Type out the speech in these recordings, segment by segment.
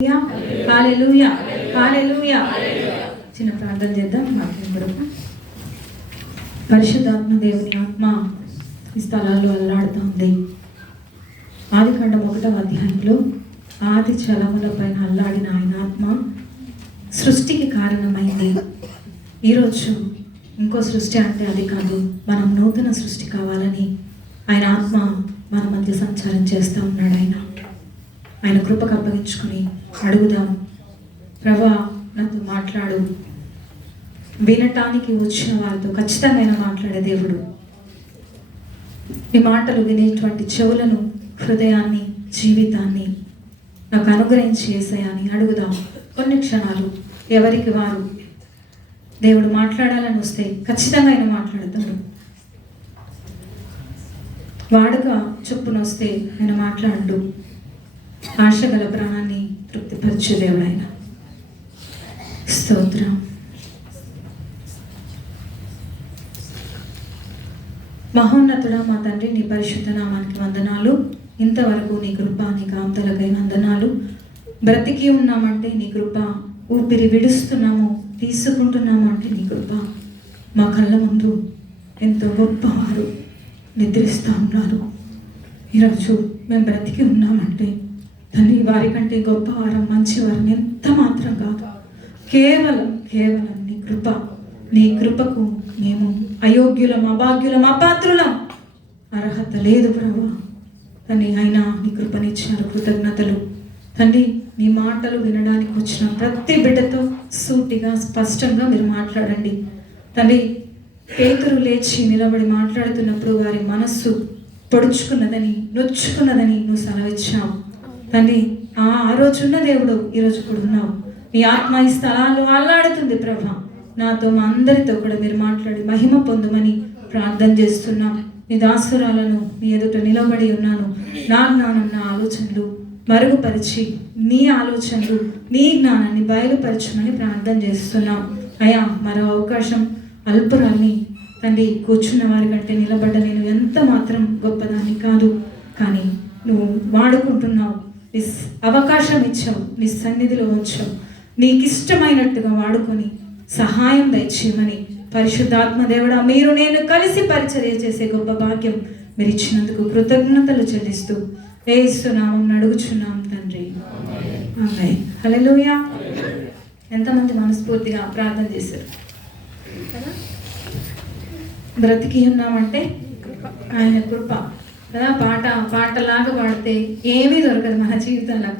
హల్లెలూయా హల్లెలూయా. చిన్న ప్రార్థన చేద్దాం. మాకు పరిశుద్ధాత్మ దేవుని ఆత్మ ఈ స్థలాల్లో అల్లాడుతుంది. ఆదికాండం 1వ అధ్యాయంలో ఆది జలముల పైన అల్లాడిన ఆయన ఆత్మ సృష్టికి కారణమైంది. ఈరోజు ఇంకో సృష్టి అంటే అది కాదు, మనం నూతన సృష్టి కావాలని ఆయన ఆత్మ మన మధ్య సంచారం చేస్తూ ఉన్నాడు. ఆయన కృపకు అప్పగించుకుని అడుగుదాం, ప్రభా నాతో మాట్లాడు. వినటానికి వచ్చిన వారితో ఖచ్చితంగా మాట్లాడే దేవుడు. ఈ మాటలు వినేటువంటి చెవులను, హృదయాన్ని, జీవితాన్ని నాకు అనుగ్రహించి యేసయ్యని అడుగుదాం. కొన్ని క్షణాలు ఎవరికి వారు దేవుడు మాట్లాడాలని వస్తే ఖచ్చితంగా ఆయన మాట్లాడతాడు. వాడుగా చొప్పున వస్తే ఆయన మాట్లాడు. ఆశ గల ప్రాణాన్ని తృప్తిపరిచే దేవుడు ఆయన. స్తోత్రం. మహోన్నతుడా మా తండ్రి, నీ పరిశుద్ధ నామానికి వందనాలు. ఇంతవరకు నీ కృప, నీ కాంతలకై వందనాలు. బ్రతికి ఉన్నామంటే నీ కృప, ఊపిరి విడుస్తున్నాము, తీసుకుంటున్నాము అంటే నీ కృప. మా కళ్ళ ముందు ఎంతో గొప్పవారు నిద్రిస్తూ ఉన్నారు. ఈరోజు మేము బ్రతికి ఉన్నామంటే తల్లి వారికంటే గొప్పవారం, మంచివారిని ఎంత మాత్రం కాదు. కేవలం నీ కృప. నీ కృపకు మేము అయోగ్యులం, అభాగ్యులం, అపాత్రులం. అర్హత లేదు ప్రభువా. తండ్రి అయినా నీ కృపనిచ్చారు, కృతజ్ఞతలు. తండ్రి నీ మాటలు వినడానికి వచ్చిన ప్రతి బిడ్డతో సూటిగా స్పష్టంగా మీరు మాట్లాడండి. తండ్రి పేతురు లేచి నిలబడి మాట్లాడుతున్నప్పుడు వారి మనస్సు పొడుచుకున్నదని, నొచ్చుకున్నదని నువ్వు సెలవిచ్చావు. తండ్రి ఆ రోజున్న దేవుడు ఈరోజు కూడా ఉన్నావు. నీ ఆత్మ ఈ స్థలాల్లో అల్లాడుతుంది ప్రభా. నాతో మా అందరితో కూడా మీరు మాట్లాడి మహిమ పొందమని ప్రార్థన చేస్తున్నాం. నీ దాసురాలను నీ ఎదుట నిలబడి ఉన్నాను. నా జ్ఞానం, నా ఆలోచనలు మరుగుపరిచి నీ ఆలోచనలు, నీ జ్ఞానాన్ని బయలుపరచమని ప్రార్థన చేస్తున్నాం. అయ్యా మరో అవకాశం అల్పురాల్ని తండ్రి. కూర్చున్న వారి కంటే నిలబడ్డ నేను ఎంత మాత్రం గొప్పదాన్ని కాదు, కానీ నువ్వు వాడుకుంటున్నావు. నీ అవకాశం ఇచ్చావు, నీ సన్నిధిలో ఉంచావు. నీకు ఇష్టమైనట్టుగా వాడుకొని సహాయం దయచేయమని పరిశుద్ధాత్మ దేవుడా, మీరు నేను కలిసి పరిచర్య చేసే గొప్ప భాగ్యం మీరు ఇచ్చినందుకు కృతజ్ఞతలు చెల్లిస్తూ యేసు నామమున అడుగుచున్నాం తండ్రి, ఆమేన్. హల్లెలూయా. ఎంతమంది మనస్ఫూర్తిగా ప్రార్థన చేశారు కదా? బ్రతికి ఉన్నామంటే ఆయన కృప కదా. పాటలాగా పాడితే ఏమీ దొరకదు మన జీవితంలో.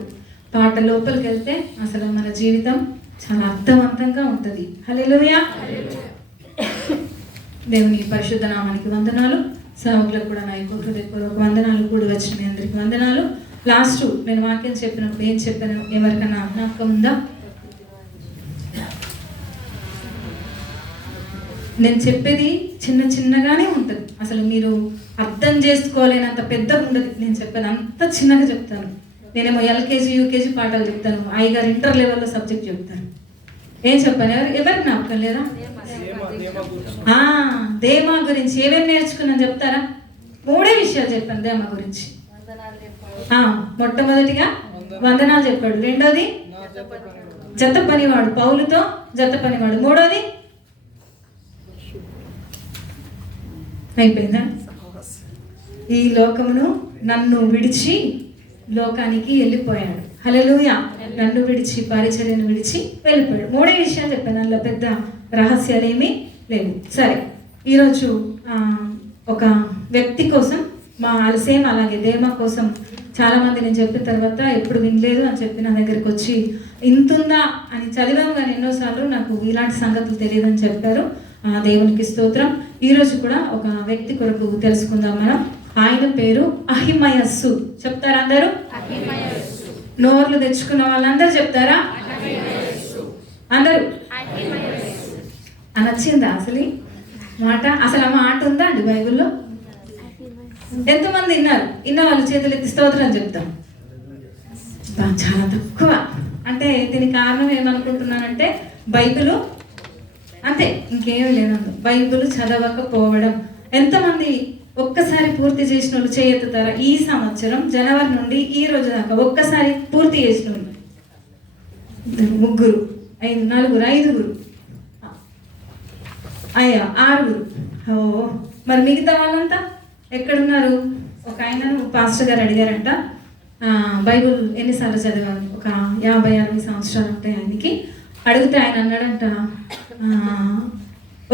పాట లోపలికి వెళ్తే అసలు మన జీవితం చాలా అర్థవంతంగా ఉంటుంది. హల్లెలూయా. దేవుని పరిశుద్ధ నామానికి వందనాలు. సేవకులకు కూడా నా యొక్క హృదయపూర్వక వందనాలు. కూడా వచ్చిన మీ అందరికి వందనాలు. లాస్ట్ నేను వాక్యం చెప్పినప్పుడు ఏం చెప్పాను ఎవరికైనా జ్ఞాపకం ఉందా? నేను చెప్పేది చిన్నగానే ఉంటుంది. అసలు మీరు అర్థం చేసుకోలేనంత పెద్దగా ఉండదు. నేను చెప్పేది అంత చిన్నగా చెప్తాను. నేనేమో ఎల్కేజీ, యూకేజీ పాఠాలు చెప్తాను. అయ్యగారు ఇంటర్ లెవెల్లో సబ్జెక్ట్ చెప్తాను. ఏం చెప్పాను? ఎవరికి జ్ఞాపకం లేదా? దేమా గురించి ఏమేమి నేర్చుకున్నాను చెప్తారా? 3 విషయాలు చెప్పాను దేమా గురించి. మొట్టమొదటిగా వందనాలు చెప్పాడు. రెండోది జత పనివాడు, పౌలుతో జత పనివాడు. మూడోది అయిపోయిందా? ఈ లోకమును నన్ను విడిచి లోకానికి వెళ్ళిపోయాడు. హల్లెలూయా. నన్ను విడిచి, పరిచర్యను విడిచి వెళ్ళిపోయాడు. 3 విషయాలు చెప్పాను. అందులో పెద్ద రహస్యాలు ఏమీ లేవు. సరే, ఈరోజు ఒక వ్యక్తి కోసం సేమ్ అలాగే దేమా కోసం చాలామంది నేను చెప్పిన తర్వాత ఎప్పుడు వినలేదు అని చెప్పి నా దగ్గరికి వచ్చి ఇంతుందా అని చదివాము, కానీ ఎన్నోసార్లు నాకు ఇలాంటి సంగతులు తెలియదని చెప్పారు. దేవునికి స్తోత్రం. ఈరోజు కూడా ఒక వ్యక్తి కొరకు తెలుసుకుందాం మనం. ఆయన పేరు అహిమయస్సు. చెప్తారా అందరూ? నోర్లు తెచ్చుకున్న వాళ్ళందరూ చెప్తారా? అందరూ నచ్చిందా అసలు మాట? అసలు ఆ మాట ఉందా అండి బైబిల్లో? ఎంతమంది విన్నారు? విన్న వాళ్ళు చేతులు ఎత్తి స్తోత్రం చెప్తాం. చాలా తక్కువ. అంటే దీనికి కారణం ఏమనుకుంటున్నానంటే బైబిల్ అంతే, ఇంకేమీ లేనందు. బైబిల్ చదవకపోవడం. ఎంతమంది ఒక్కసారి పూర్తి చేసిన వాళ్ళు చేయెత్తుతారా? ఈ సంవత్సరం జనవరి నుండి ఈ రోజు దాకా ఒక్కసారి పూర్తి చేసిన వాళ్ళు ముగ్గురు, నలుగురు, ఐదుగురు, అయ్యా ఆరుగురు. ఓ మరి మిగతా వాళ్ళంతా ఎక్కడున్నారు? ఒక ఆయనను పాస్టర్ గారు అడిగారంట, బైబుల్ ఎన్నిసార్లు చదివాను? ఒక 50-60 సంవత్సరాలు ఉంటాయి ఆయనకి. అడిగితే ఆయన అన్నాడంట,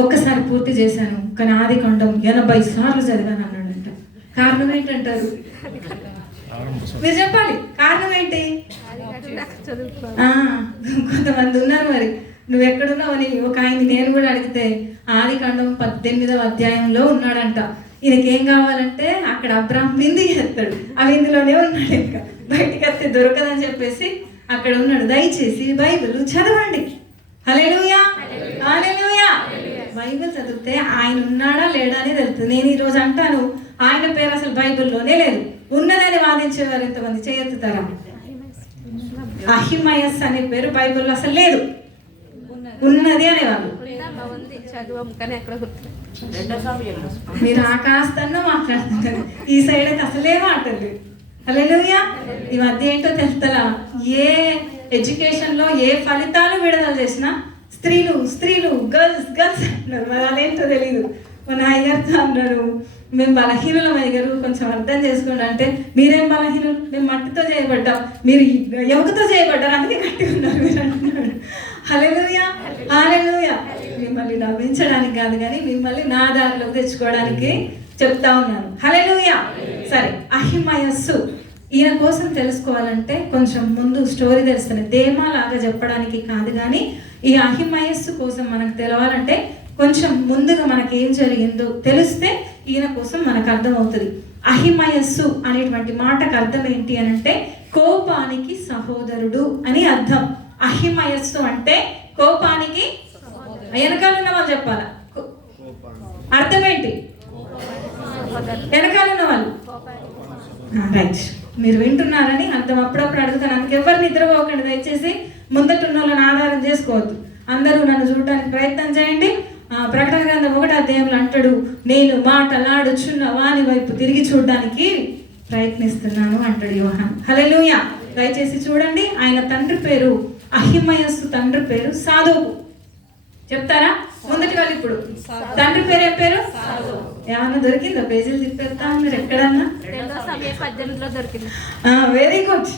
ఒక్కసారి పూర్తి చేశాను, కానీ ఆదికాండం 80 సార్లు చదివాను అన్నాడంట. కారణం ఏంటంటారు? మీరు చెప్పాలి, కారణం ఏంటి? కొంతమంది ఉన్నారు, మరి నువ్వు ఎక్కడున్నావు అని ఒక ఆయన నేను కూడా అడిగితే ఆదికాండం 18వ అధ్యాయంలో ఉన్నాడంట. ఈయనకేం కావాలంటే అక్కడ అబ్రాహం విందు చేస్తాడు, ఆ విందులోనే ఉన్నాడు, ఇంకా బయటికి వస్తే దొరకదని చెప్పేసి అక్కడ ఉన్నాడు. దయచేసి బైబిల్ చదవండి. హల్లెలూయా, హల్లెలూయా. బైబిల్ చదివితే ఆయన ఉన్నాడా లేడా అని తెలుస్తుంది. నేను ఈరోజు అంటాను, ఆయన పేరు అసలు బైబిల్లోనే లేదు. ఉన్నదని వాదించేవారు ఇంతమంది చేయెత్తుతారా? అహిమయస్ అనే పేరు బైబిల్లో అసలు లేదు, ఉన్నది అనేవాళ్ళు. మీరు ఆకాశంలో మాట్లాడుతున్నారు, ఈ సైడ్ అయితే అసలే మాట్లాడలేదు. హల్లెలూయా. ఈ మధ్య ఏంటో తెలుస్తలా, ఏ ఎడ్యుకేషన్లో ఏ ఫలితాలు విడుదల చేసినా స్త్రీలు స్త్రీలు, గర్ల్స్ గర్ల్స్ అంటున్నారు. మరి అదేంటో తెలీదు. మన అయ్యగారితో అన్నారు, మేము బలహీనులం అయ్యగారు, కొంచెం అర్థం చేసుకోండి అంటే, మీరేం బలహీనులు? మేము మట్టితో చేయబడ్డాం, మీరు ఎముకతో చేయబడ్డారు, అందుకే గట్టిగా ఉన్నారు మీరు అంటున్నాడు. హల్లెలూయా, హల్లెలూయా. మిమ్మల్ని నవ్వించడానికి కాదు, కానీ మిమ్మల్ని నా దారిలోకి తెచ్చుకోవడానికి చెప్తా ఉన్నాను. హల్లెలూయా. సరే, అహిమయస్సు ఈయన కోసం తెలుసుకోవాలంటే కొంచెం ముందు స్టోరీ తెలుస్తుంది. దేమా లాగా చెప్పడానికి కాదు, కానీ ఈ అహిమయస్సు కోసం మనకు తెలవాలంటే కొంచెం ముందుగా మనకి ఏం జరిగిందో తెలిస్తే ఈయన కోసం మనకు అర్థమవుతుంది. అహిమయస్సు అనేటువంటి మాటకు అర్థం ఏంటి అని అంటే కోపానికి సహోదరుడు అని అర్థం. అహిమయస్సు అంటే కోపానికి, వెనకాల ఉన్న వాళ్ళు చెప్పాలా అర్థం ఏంటి? వెనకాల ఉన్న వాళ్ళు, రైట్, మీరు వింటున్నారని అర్థం. అప్పుడప్పుడు అడుగుతాను, అందుకు ఎవరు నిద్రపోకండి దయచేసి. ముందట ఉన్న వాళ్ళని ఆధారం చేసుకోవద్దు. అందరూ నన్ను చూడడానికి ప్రయత్నం చేయండి. ప్రకటన గ్రంథం 1వ అధ్యాయంలో అంటాడు, నేను మాటలాడుచున్న వాని వైపు తిరిగి చూడడానికి ప్రయత్నిస్తున్నాను అంటాడు యోహాను. హల్లెలూయా. దయచేసి చూడండి. ఆయన తండ్రి పేరు అహిమయస్సు, తండ్రి పేరు సాదోకు. చెప్తారా? మొదటి వాళ్ళు ఇప్పుడు తండ్రి పేరు ఏం పేరు? ఏమన్నా దొరికిందా? పేజీలు తిప్పేస్తా మీరు ఎక్కడన్నా? Very good.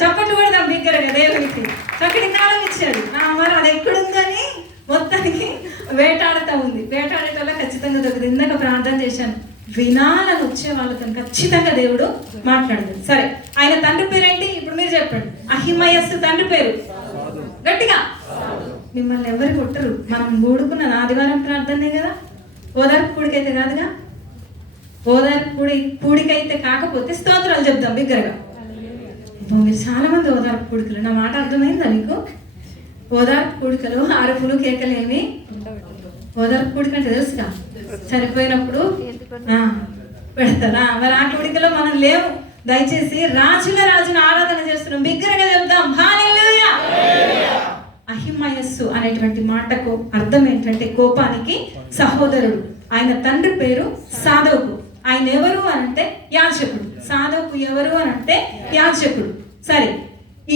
చప్పట్లు కూడా బిగ్గరగా దేవునికి చక్కటి కాలం ఇచ్చాడు. మరి అది ఎక్కడుందని మొత్తానికి వేటాడుతూ ఉంది. వేటాడేటోళ్ళ ఖచ్చితంగా దొరుకుతుంది. ఇందాక ప్రార్థన చేశాను, వినాలని వచ్చే వాళ్ళతో ఖచ్చితంగా దేవుడు మాట్లాడుతుంది. సరే, ఆయన తండ్రి పేరు ఏంటి? ఇప్పుడు మీరు చెప్పండి. అహిమయస్సు తండ్రి పేరు గట్టిగా. మిమ్మల్ని ఎవరు కొట్టరు. మనం కూడుకున్న ఆదివారం ప్రార్థనే కదా, ఓదార్పు పూడికైతే కాదుగా. ఓదార్పు పూడికైతే కాకపోతే స్తోత్రాలు చెప్తాం బిగ్గరగా. మీరు చాలా మంది ఓదార్పు పూడికలు, నా మాట అర్థమైందా మీకు? ఓదార్పు పూడికలు అరుపులు కేకలేమి. ఓదార్పు పూడిక అంటే తెలుసుగా, చనిపోయినప్పుడు పెడతారా? మరి ఆ పూడికలో మనం లేవు. దయచేసి రాజుల రాజును ఆరాధన చేస్తున్నాం, బిగ్గరగా చెప్దాం హల్లెలూయా. అహిమయస్సు అనేటువంటి మాటకు అర్థం ఏంటంటే కోపానికి సహోదరుడు. ఆయన తండ్రి పేరు సాదోకు. ఆయన ఎవరు అనంటే యాజకుడు. సాదోకు ఎవరు అనంటే యాజకుడు. సరే,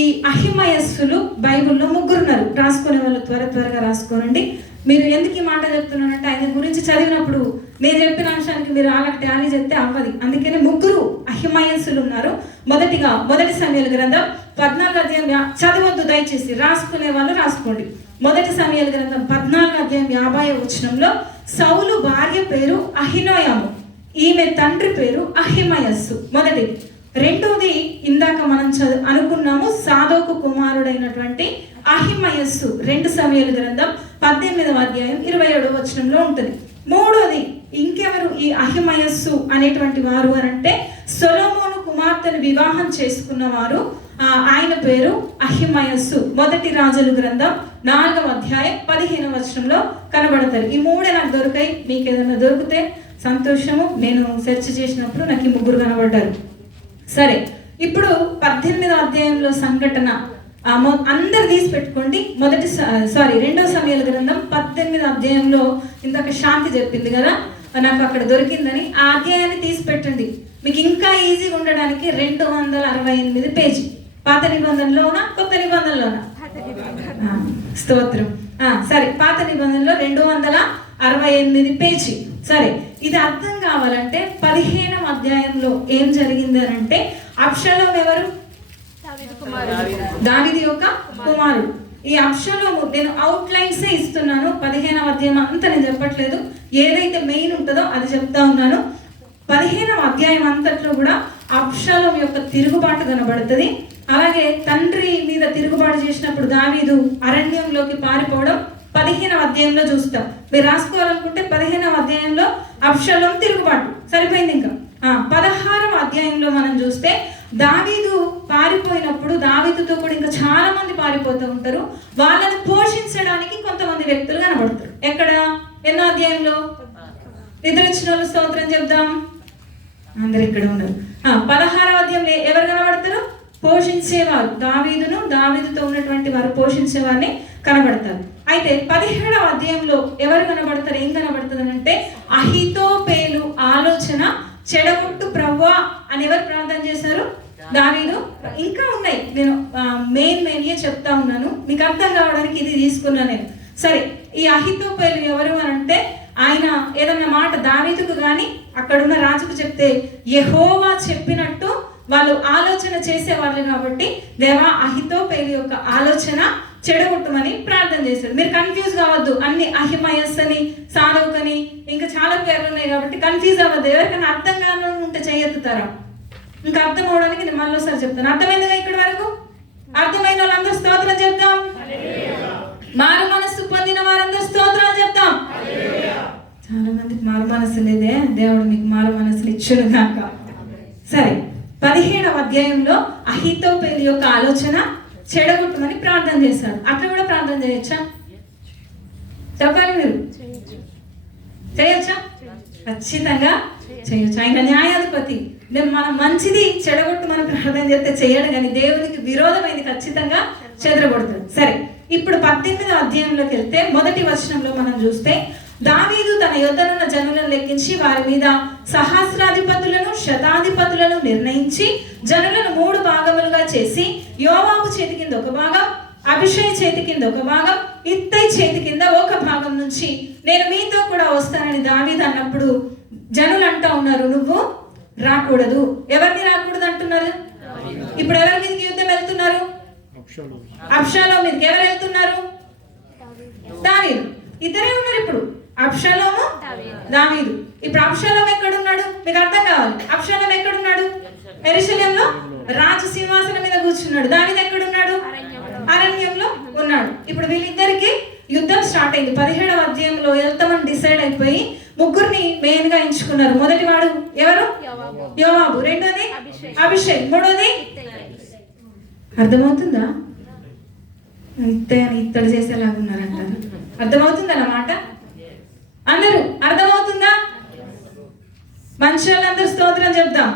ఈ అహిమయస్సులు బైబిల్లో ముగ్గురున్నారు. రాసుకునే వాళ్ళు త్వరగా రాసుకోనండి. మీరు ఎందుకు ఈ మాట చెప్తున్నానంటే ఆయన గురించి చదివినప్పుడు నేను చెప్పిన అంశానికి మీరు అలాంటి టాలీ చెప్తే అవ్వదు. అందుకని ముగ్గురు అహిమయస్సులు ఉన్నారు. మొదటిగా మొదటి సమూయేలు గ్రంథం 14వ అధ్యాయం చదవద్దు దయచేసి, రాసుకునే వాళ్ళు రాసుకోండి. మొదటి సమూయేలు గ్రంథం 14వ అధ్యాయం 50వ వచనంలో సౌలు భార్య పేరు అహినోయము, ఈమె తండ్రి పేరు అహిమయస్సు. మొదటిది. రెండోది ఇందాక మనం అనుకున్నాము, సాదోకు కుమారుడైనటువంటి అహిమయస్సు 2 సమూయేలు గ్రంథం 18వ అధ్యాయం 27వ వచనంలో ఉంటుంది. మూడోది ఇంకెవరు ఈ అహిమయస్సు అనేటువంటి వారు అనంటే సొలొమోను కుమార్తెను వివాహం చేసుకున్నవారు, ఆయన పేరు అహిమయస్సు. మొదటి రాజుల గ్రంథం 4వ అధ్యాయం 15వ వచనంలో కనబడతారు. ఈ మూడే నాకు దొరికాయి. మీకు ఏదైనా దొరికితే సంతోషము. నేను సెర్చ్ చేసినప్పుడు నాకు ఈ ముగ్గురు కనబడ్డారు. సరే, ఇప్పుడు 18వ అధ్యాయంలో సంఘటన అందరు తీసి పెట్టుకోండి. 2వ సమూయేలు గ్రంథం 18వ అధ్యాయంలో ఇందాక శాంతి చెప్పింది కదా, నాకు అక్కడ దొరికిందని. ఆ అధ్యాయాన్ని తీసి పెట్టండి, మీకు ఇంకా ఈజీగా ఉండడానికి. 268 పేజీ. పాత నిబంధనలోనా కొత్త నిబంధనలోనా? స్తోత్రం. సరే, పాత నిబంధనలో 268 పేజీ. సరే, ఇది అర్థం కావాలంటే 15వ అధ్యాయంలో ఏం జరిగింది అని అంటే, అబ్షలోము ఎవరు? దావీదు యొక్క కుమారుడు. ఈ అబ్షలోము, నేను అవుట్లైన్సే ఇస్తున్నాను, 15వ అధ్యాయం అంతా నేను చెప్పట్లేదు, ఏదైతే మెయిన్ ఉంటుందో అది చెప్తా ఉన్నాను. 15వ అధ్యాయం అంతట్లో కూడా అబ్షలోము యొక్క తిరుగుబాటు కనబడుతుంది. అలాగే తండ్రి మీద తిరుగుబాటు చేసినప్పుడు దావీదు అరణ్యంలోకి పారిపోవడం 15వ అధ్యాయంలో చూస్తాం. మీరు రాసుకోవాలనుకుంటే 15వ అధ్యాయంలో అబ్షలోము తిరుగుబాటు సరిపోయింది. ఇంకా 16వ అధ్యాయంలో మనం చూస్తే దావీదు పారిపోయినప్పుడు దావీదుతో కూడా ఇంకా చాలా మంది పారిపోతూ ఉంటారు. వాళ్ళని పోషించడానికి కొంతమంది వ్యక్తులు కనబడతారు. ఎక్కడ? ఎన్నో అధ్యాయంలో? నిద్రొచ్చిన వాళ్ళు స్తోత్రం చెప్దాం. అందరు ఇక్కడ ఉన్నారు. 16వ అధ్యాయంలో ఎవరు కనబడతారు? పోషించేవారు. దావీదుతో ఉన్నటువంటి వారు పోషించేవారిని కనబడతారు. అయితే 17వ అధ్యాయంలో ఎవరు కనబడతారు? ఏం కనబడుతుంది అంటే, అహితోపేలు ఆలోచన చెడగొట్టు ప్రవ్వా అని ఎవరు ప్రార్థన చేశారు? దావీదు. ఇంకా ఉన్నాయి, నేను మెయిన్ చెప్తా ఉన్నాను, మీకు అర్థం కావడానికి ఇది తీసుకున్నా నేను. సరే, ఈ అహితోపేలు ఎవరు అని అంటే, ఆయన ఏదన్నా మాట దావీదుకు కానీ అక్కడున్న రాజుకు చెప్తే యెహోవా చెప్పినట్టు వాళ్ళు ఆలోచన చేసేవాళ్ళు కాబట్టి, దేవా అహితోపేలు యొక్క ఆలోచన చెడగొట్టమని ప్రార్థన చేశాడు. మీరు కన్ఫ్యూజ్ కావద్దు, అన్ని అహిమయస్ అని సాధువుక్ అని ఇంకా చాలా పేర్లు ఉన్నాయి కాబట్టి కన్ఫ్యూజ్ అవ్వద్దు. ఎవరికైనా అర్థం కాని ఉంటే చేయెత్తుతారా? ఇంకా అర్థం అవడానికి నేను మళ్ళీసారి చెప్తాను. అర్థమైందిగా ఇక్కడి వరకు? అర్థమైన వాళ్ళందరూ స్తోత్రం చెప్తాం. మారు మనస్సు పొందిన వారందరూ స్తోత్రాలు చెప్తాం. చాలా మందికి మారు మనస్సు లేదే, దేవుడు మీకు మారు మనస్సులు ఇచ్చును గాక. సరే, 17వ అధ్యాయంలో అహితోపేలు యొక్క ఆలోచన చెడగొట్టమని ప్రార్థన చేశారు. అట్లా కూడా ప్రార్థన చేయొచ్చా? చెప్పాలి, మీరు చేయొచ్చా? ఖచ్చితంగా చేయొచ్చు. ఆయన న్యాయాధిపతి. మనం మంచిది చెడగొట్టమని ప్రార్థన చేస్తే చేయడు, కానీ దేవునికి విరోధమైంది ఖచ్చితంగా చెదరగొడతాడు. సరే, ఇప్పుడు 18వ అధ్యాయంలోకి వెళ్తే మొదటి వచనంలో మనం చూస్తే, దావీదు తన యొద్దనున్న జనులను లెక్కించి వారి మీద సహస్రాధిపతులను శతాధిపతులను నిర్ణయించి జనులను 3 భాగములుగా చేసి, యోవాబు చేతి కింద ఒక భాగం, అభిషై చేతి కింద ఒక భాగం, ఇత్తై చేతి కింద ఒక భాగం నుంచి నేను మీతో కూడా వస్తానని దావీదు అన్నప్పుడు జనులు అంటా ఉన్నారు, నువ్వు రాకూడదు. ఎవరిని రాకూడదు అంటున్నారు? ఇప్పుడు ఎవరి మీదకి యుద్ధం వెళ్తున్నారు? అబ్షలోము మీదకి. ఎవరు వెళ్తున్నారు? దావీదు. ఇద్దరే ఉన్నారు ఇప్పుడు, అబ్షలోము దావీదు. ఇప్పుడు అబ్షలోము ఎక్కడున్నాడు? మీకు అర్థం కావాలి. అబ్షలోము ఎక్కడున్నాడు? యెరూషలేములో రాజు సింహాసనం మీద కూర్చున్నాడు. దావీదు ఎక్కడున్నాడు? అరణ్యంలో ఉన్నాడు. ఇప్పుడు వీళ్ళిద్దరికి యుద్ధం స్టార్ట్ అయింది. 17వ అధ్యాయంలో వెళ్తామని డిసైడ్ అయిపోయి ముగ్గురిని మెయిన్ గా ఎంచుకున్నారు. మొదటి వాడు ఎవరు? యోవాబు. రెండోది అభిషై. మూడోది అర్థమవుతుందా? ఇత్తడి చేసేలాగా ఉన్నారంటారు. అర్థమవుతుందన్నమాట. అందరూ అర్థమవుతుందా? మంచి వాళ్ళందరూ స్తోత్రం చెప్దాం.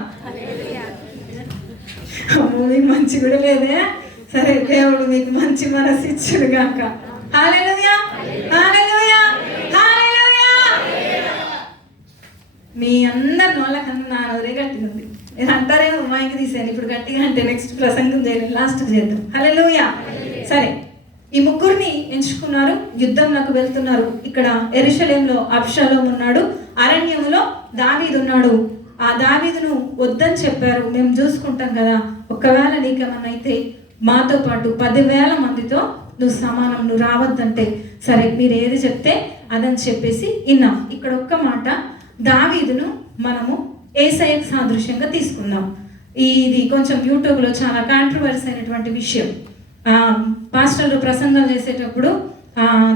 మీకు మంచి కూడా లేదే. సరే, దేవుడు మీకు మంచి మనసు ఇచ్చుడు గాక. హల్లెలూయా, హల్లెలూయా, హల్లెలూయా. మీ అందరి నోళ్ళకన్నా నా నోరే గట్టిగా ఉంది. నేను అంటారేమో మైక్ తీసాను, ఇప్పుడు గట్టిగా అంటే నెక్స్ట్ ప్రసంగం చేయలేదు, లాస్ట్ చేద్దాం. హల్లెలూయా. సరే, ఈ ముగ్గురిని ఎంచుకున్నారు, యుద్ధంలోకి వెళ్తున్నారు. ఇక్కడ యెరూషలేములో అబ్షలోము ఉన్నాడు, అరణ్యములో దావీదు ఉన్నాడు. ఆ దావీదును వద్దని చెప్పారు, మేము చూసుకుంటాం కదా, ఒకవేళ నీకేమన్నా అయితే మాతో పాటు 10,000 మందితో నువ్వు సమానం, నువ్వు రావద్దంటే సరే మీరు ఏది చెప్తే అదని చెప్పేసి విన్నాం. ఇక్కడ ఒక్క మాట, దావీదును మనము యేసయ్యకు సాదృశ్యంగా తీసుకుందాం. ఇది కొంచెం యూట్యూబ్లో చాలా కాంట్రవర్సీ అయినటువంటి విషయం. పాస్టర్లు ప్రసంగాలు చేసేటప్పుడు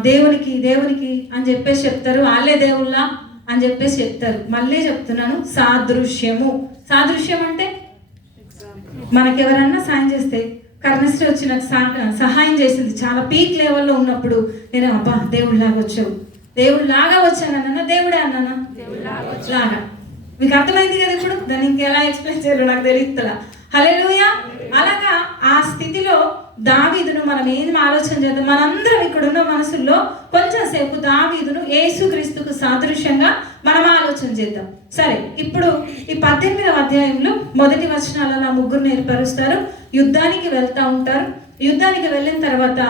దేవునికి దేవునికి అని చెప్పేసి చెప్తారు, వాళ్ళే దేవుళ్ళా అని చెప్పేసి చెప్తారు. మళ్ళీ చెప్తున్నాను, సాదృశ్యము. సాదృశ్యం అంటే మనకెవరన్నా సాయం చేస్తే, కర్ణశ్రీ వచ్చి నాకు సహాయం చేసింది చాలా పీక్ లెవెల్లో ఉన్నప్పుడు, నేను అబ్బా దేవుడిలాగా వచ్చావు, దేవుడిలాగా వచ్చానన్నా దేవుడే అన్నానా? లాగా. మీకు అర్థమైంది కదా ఇప్పుడు? దాన్ని ఇంకెలా ఎక్స్ప్లెయిన్ చేయాలో నాకు తెలియట్లా. హల్లెలూయా. అలాగా ఆ స్థితిలో దావీదును మనం ఏం ఆలోచన చేద్దాం. మనందరం ఇక్కడున్న మనసుల్లో కొంచెం సేపు దావీదును యేసుక్రీస్తుకు సాదృశ్యంగా మనం ఆలోచన చేద్దాం. సరే, ఇప్పుడు ఈ 18వ అధ్యాయంలో మొదటి వచనాలలో ముగ్గురిని ఏర్పరుస్తారు, యుద్ధానికి వెళ్తూ ఉంటారు. యుద్ధానికి వెళ్ళిన తర్వాత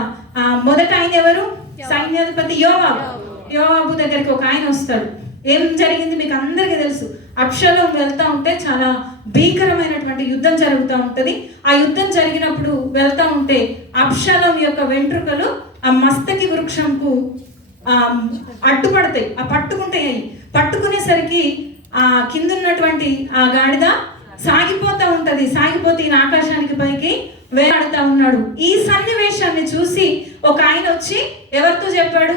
మొదట ఆయన ఎవరు? సైన్యాధిపతి యోవాబు. యోవాబు దగ్గరికి ఒక ఆయన వస్తాడు. ఏం జరిగింది మీకు అందరికీ తెలుసు. అబ్షాలోము వెళ్తా ఉంటే చాలా భీకరమైనటువంటి యుద్ధం జరుగుతూ ఉంటుంది. ఆ యుద్ధం జరిగినప్పుడు వెళ్తా ఉంటే అబ్షాలోము యొక్క వెంట్రుకలు ఆ మస్తకి వృక్షంకు అడ్డుపడతాయి. పట్టుకుంటాయి. పట్టుకునేసరికి ఆ కింద ఉన్నటువంటి ఆ గాడిద సాగిపోతా ఉంటది. సాగిపోతే ఈయన ఆకాశానికి పైకి వేలాడుతా ఉన్నాడు. ఈ సన్నివేశాన్ని చూసి ఒక ఆయన వచ్చి ఎవరితో చెప్పాడు?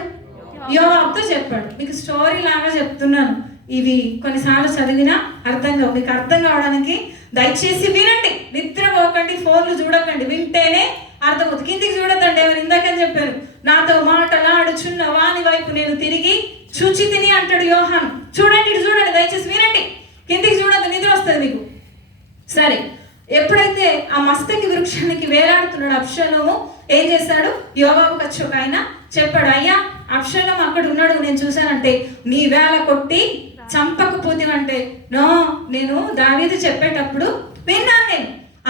యోవాబుతో చెప్పాడు. మీకు స్టోరీ లాగా చెప్తున్నాను. ఇవి కొన్నిసార్లు చదివినా అర్థం కావు. మీకు అర్థం కావడానికి దయచేసి వినండి. నిద్రపోకండి, ఫోన్లు చూడకండి, వింటేనే అర్థమవుతుంది. కిందికి చూడద్దండి. ఎవరు ఇందాకని చెప్పారు, నాతో మాటలాడుచున్న వాని వైపు నేను తిరిగి చూచి తిని అంటాడు యోహాను. చూడండి, ఇటు చూడండి, దయచేసి వినండి. కిందికి చూడద్దు, నిద్ర వస్తుంది మీకు. సరే, ఎప్పుడైతే ఆ మస్తకి వృక్షానికి వేలాడుతున్నాడు అబ్షాలోము, ఏం చేశాడు? యోవాబుకి వచ్చి ఒక ఆయన చెప్పాడు, అయ్యా అబ్షాలోము అక్కడ ఉన్నాడు, నేను చూశానంటే నీ వేళ కొట్టి చంపకపోతేవంటే. నో, నేను దావీదు చెప్పేటప్పుడు విన్నాను,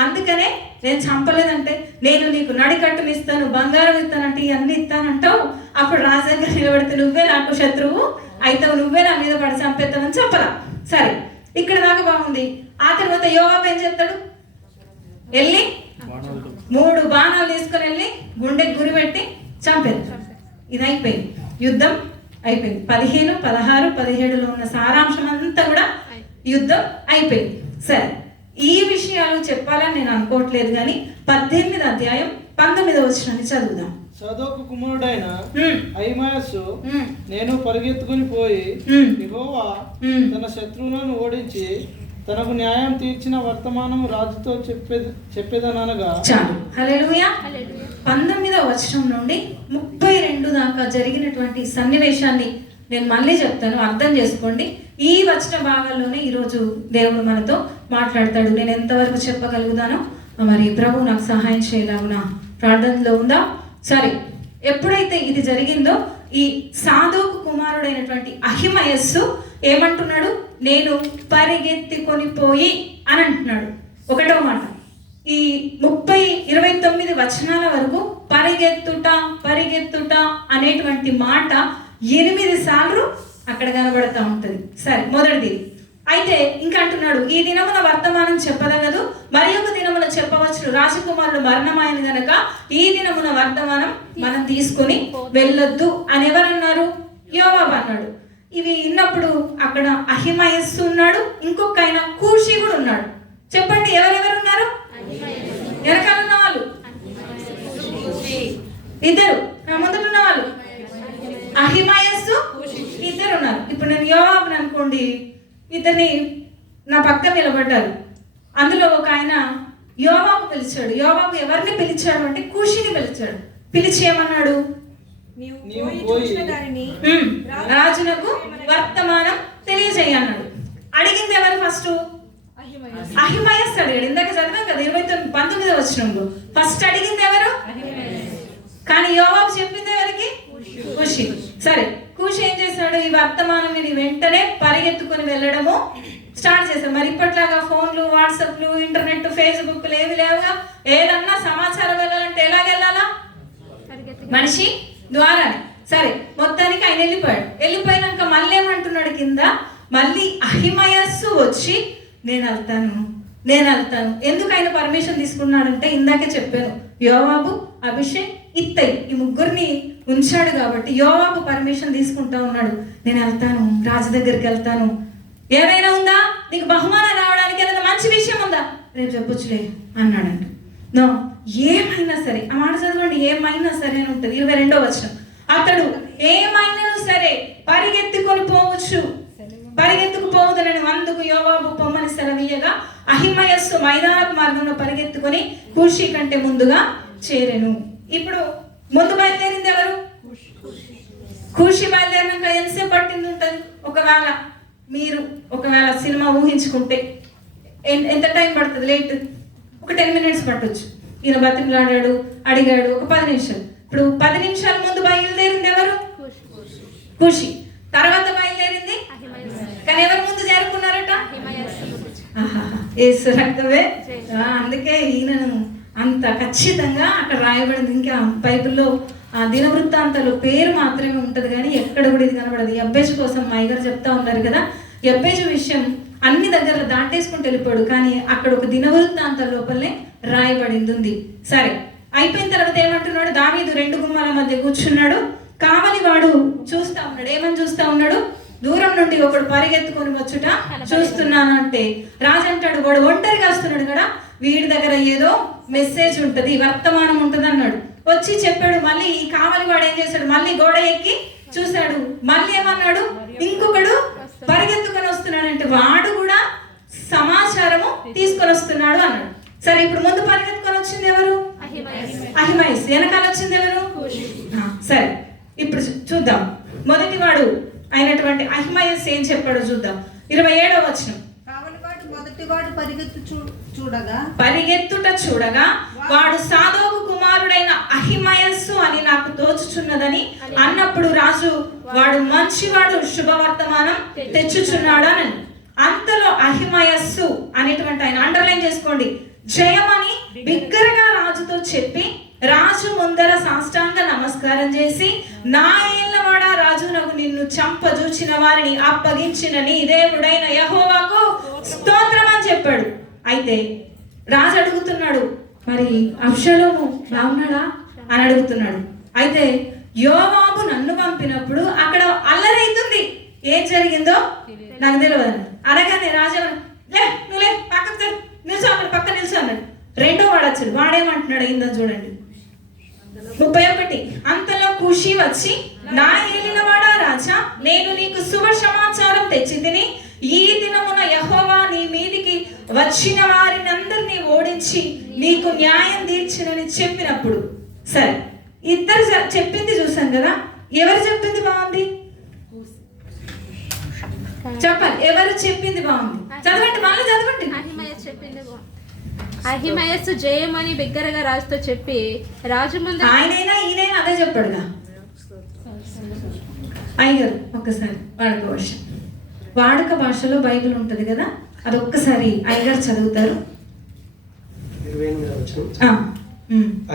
అందుకనే నేను చంపలేదంటే. నేను నీకు నడికట్టుని ఇస్తాను, బంగారం ఇస్తానంటే, ఇవన్నీ ఇస్తానంటావు. అప్పుడు రాజు దగ్గర నిలబడితే నువ్వే నాకు శత్రువు అయితావు, నువ్వే నా మీద పడి చంపేస్తావని చెప్పరా. సరే, ఇక్కడ దాకా బాగుంది. ఆ తర్వాత యోవాబు ఏం చేస్తాడు? వెళ్ళి 3 బాణాలు తీసుకొని వెళ్ళి గుండెకి గురి పెట్టి చంపేస్తాడు. ఇది అయిపోయింది, యుద్ధం అయిపోయింది. 15, 16, 17లో ఉన్న సారాంశం అంతా కూడా యుద్ధం అయిపోయింది. సరే, ఈ విషయాలు చెప్పాలని నేను అనుకోవట్లేదు, కానీ 18వ అధ్యాయం 19వ వచనాన్ని చదువుదాం. సాదోకు కుమారుడైన అహిమయస్సు నేను పరిగెత్తుకుని పోయి యెహోవా తన శత్రువులను ఓడించి తనకు న్యాయం తీర్చిన వర్తమానము రాజుతో చెప్పేదనగా. చాలు. హల్లెలూయా. 19వ వచనం నుండి 32 దాకా జరిగినటువంటి సన్నివేశాన్ని నేను మళ్ళీ చెప్తాను, అర్థం చేసుకోండి. ఈ వచన భాగాల్లోనే ఈరోజు దేవుడు మనతో మాట్లాడతాడు. నేను ఎంతవరకు చెప్పగలుగుతానో మరి ప్రభు నాకు సహాయం చేయలాగున ప్రార్థనలో ఉందా. సరే, ఎప్పుడైతే ఇది జరిగిందో ఈ సాదోకు కుమారుడైనటువంటి అహిమయస్సు ఏమంటున్నాడు? నేను పరిగెత్తుకొని పోయి అని అంటున్నాడు. ఒకటో మాట. ఈ 29 వచనాల వరకు పరిగెత్తుట పరిగెత్తుట అనేటువంటి మాట 8 సార్లు అక్కడ కనబడతా ఉంటుంది. సరే, మొదటిది. అయితే ఇంకా అంటున్నాడు, ఈ దినమున వర్తమానం చెప్పదగదు, మరి ఒక దినమున చెప్పవచ్చు, రాజకుమారుడు మరణమైన గనక ఈ దినమున వర్తమానం మనం తీసుకుని వెళ్ళొద్దు అని ఎవరన్నారు? యోవాబు అన్నాడు. ఇవి విన్నప్పుడు అక్కడ అహిమయస్సు ఉన్నాడు, ఇంకొక ఆయన కూషి కూడా ఉన్నాడు. చెప్పండి, ఎవరెవరు ఉన్నారు? వెనకాల ఉన్న వాళ్ళు ఇద్దరు, ముందట ఉన్న వాళ్ళు అహిమయస్సు, ఇద్దరు ఉన్నారు. ఇప్పుడు నేను యోవాబుని అనుకోండి, ఇతన్ని నా పక్కన నిలబడ్డారు. అందులో ఒక ఆయన యోవాబు పిలిచాడు. యోవాబు ఎవరిని పిలిచాడు అంటే కూషిని పిలిచాడు. పిలిచి ఏమన్నాడు? రాజునకు వర్తమానం తెలియజేయన్నాడు. అడిగింది ఎవరు? ఫస్ట్ అహిమయస్సు అడిగాడు. ఇందాక చదివాం కదా 19వ వచనంలో. ఫస్ట్ అడిగింది ఎవరు? కానీ యోవాబు చెప్పింది ఎవరికి? కూషి. సరే, కూషి ఏం చేశాడు? ఈ వర్తమానం వెంటనే పరిగెత్తుకుని వెళ్ళడము స్టార్ట్ చేశాడు. మరి ఇప్పట్లాగా ఫోన్లు, వాట్సాప్లు, ఇంటర్నెట్, ఫేస్బుక్లు ఏవి లేవుగా. ఏదన్నా సమాచారం వెళ్ళాలంటే ఎలాగెళ్ళాలా? మనిషి ద్వారానే. సరే, మొత్తానికి ఆయన వెళ్ళిపోయాడు. వెళ్ళిపోయినాక మళ్ళీ ఏమంటున్నాడు కింద? మళ్ళీ అహిమయస్సు వచ్చి నేను వెళ్తాను. ఎందుకు ఆయన పర్మిషన్ తీసుకున్నాడంటే, ఇందాకే చెప్పాను, యోవాబు, అభిషేక్, ఇత్తయి, ఈ ముగ్గురిని ఉంచాడు కాబట్టి యోవాబు పర్మిషన్ తీసుకుంటా ఉన్నాడు. నేను వెళ్తాను, రాజు దగ్గరికి వెళ్తాను. ఏదైనా ఉందా నీకు బహుమానం రావడానికి? ఏదైనా మంచి విషయం ఉందా? రేపు చెప్పొచ్చులే అన్నాడంట. నో, ఏమైనా సరే, ఆ మాట చదవండి, ఏమైనా సరే అని ఉంటుంది. 22వ వచనం. అతడు ఏమైనా సరే పరిగెత్తుకొని పోవచ్చు, పరిగెత్తుకుపోవదనని అందుకు యోవాబు పొమ్మని సెలవీయగా అహిమయస్సు మైదానపు మార్గంలో పరిగెత్తుకొని కూషి కంటే ముందుగా చేరెను. ఇప్పుడు ముందు బయలుదేరింది ఎవరు? కూషి. బయలుదేరినాక ఎంతసేపు పట్టింది ఉంటుంది? ఒకవేళ సినిమా ఊహించుకుంటే ఎంత టైం పడుతుంది? లేట్ ఒక 10 minutes పట్టొచ్చు. ఈయన బతిమలాడాడు, అడిగాడు, ఒక 10 నిమిషాలు. ఇప్పుడు 10 నిమిషాల ముందు బయలుదేరింది ఎవరు? కూషి. తర్వాత బయలుదేరింది, కానీ ఎవరు ముందు చేరుకున్నారట? యేసు రక్తమే. అందుకే ఈయనను అంత ఖచ్చితంగా అక్కడ రాయబడింది. ఇంకా బైబిల్లో దినవృత్తాంతాలు పేరు మాత్రమే ఉంటుంది కానీ ఎక్కడ కూడా ఇది కనబడదు. యబ్బేజు కోసం మా అయ్యగారు చెప్తా ఉన్నారు కదా, యబ్బేజు విషయం అన్ని దగ్గర దాటేసుకుంటూ వెళ్ళిపోయాడు, కానీ అక్కడ ఒక దినవృత్తాంతాల లోపలనే రాయబడింది ఉంది. సరే, అయిపోయిన తర్వాత ఏమంటున్నాడు, దావీదు 2 గుమ్మాల మధ్య కూర్చున్నాడు, కావలి వాడు చూస్తా ఉన్నాడు. ఏమని చూస్తా ఉన్నాడు? దూరం నుండి ఒకడు పరిగెత్తుకొని వచ్చుట చూస్తున్నాను అంటే రాజు అంటాడు, వాడు ఒంటరిగా వస్తున్నాడు కదా, వీడి దగ్గర ఏదో మెసేజ్ ఉంటది, వర్తమానం ఉంటది అన్నాడు. వచ్చి చెప్పాడు. మళ్ళీ ఈ కావలి వాడు ఏం చేశాడు, మళ్ళీ గోడ ఎక్కి చూశాడు. మళ్ళీ ఏమన్నాడు, ఇంకొకడు పరిగెత్తుకొని వస్తున్నాడు అంటే వాడు కూడా సమాచారము తీసుకొని వస్తున్నాడు అన్నాడు. సరే, ఇప్పుడు ముందు పరిగెత్తుకొని వచ్చింది ఎవరు? అహిమయస్. వెనకాల వచ్చింది ఎవరు? సరే, ఇప్పుడు చూద్దాం. మొదటి వాడు అయినటువంటి అహిమయస్ ఏం చెప్పాడో చూద్దాం. 27వ వచనం. పరిగెత్తుట చూడగా వాడు సాదోకు కుమారుడైన అహిమయస్సు అని నాకు తోచుచున్నదని అన్నప్పుడు రాజు, వాడు మంచివాడు, శుభవర్తమానం తెచ్చుచున్నాడు అని. అంతలో అహిమయస్సు అనేటువంటి ఆయన అండర్లైన్ చేసుకోండి, జయమని బిగ్గరగా రాజుతో చెప్పి రాజు ముందర సాష్టాంగ నమస్కారం చేసి, నా ఏళ్ళవాడా రాజు, నాకు నిన్ను చంపజూచిన వారిని అప్పగించిన నీ దేవుడైన యెహోవాకు స్తోత్రం అని చెప్పాడు. అయితే రాజు అడుగుతున్నాడు, మరి అబ్షలోము బాగున్నాడా అని అడుగుతున్నాడు. అయితే యోవాబు నన్ను పంపినప్పుడు అక్కడ అల్లరైతుంది, ఏం జరిగిందో నాకు తెలియదు అనగానే రాజు, నువ్వు పక్కకు నిల్చో, అక్కడ పక్క నిల్చో అన్నాడు. 2వ వాడు వచ్చాడు. వాడేమంటున్నాడు అయిందని చూడండి. 31. అంతలో ఖుషి వచ్చి, నా ఏలినవాడా రాజా, నేను నీకు శుభ సమాచారం తెచ్చి తిని, ఈ దినమున యెహోవా నీ మీదికి వచ్చిన వారిని అందరినీ ఓడించి నీకు న్యాయం తీర్చినని చెప్పినప్పుడు. సరే, ఇద్దరు చెప్పింది చూసాం కదా, ఎవరు చెప్పింది బాగుంది చెప్పాలి, ఎవరు చెప్పింది బాగుంది? చదవండి, మళ్ళీ చదవండి. అహిమయస్సు జయమని బిగ్గరగా రాజుతో చెప్పి రాజు ముందు ఆయనైనా ఈయనైనా అదే చెప్పాడుగా. అయ్యారు ఒక్కసారి వాడుక భాషలో బైబిల్ ఉంటది కదా, అది ఒక్కసారి అయ్యగారు చదువుతారు.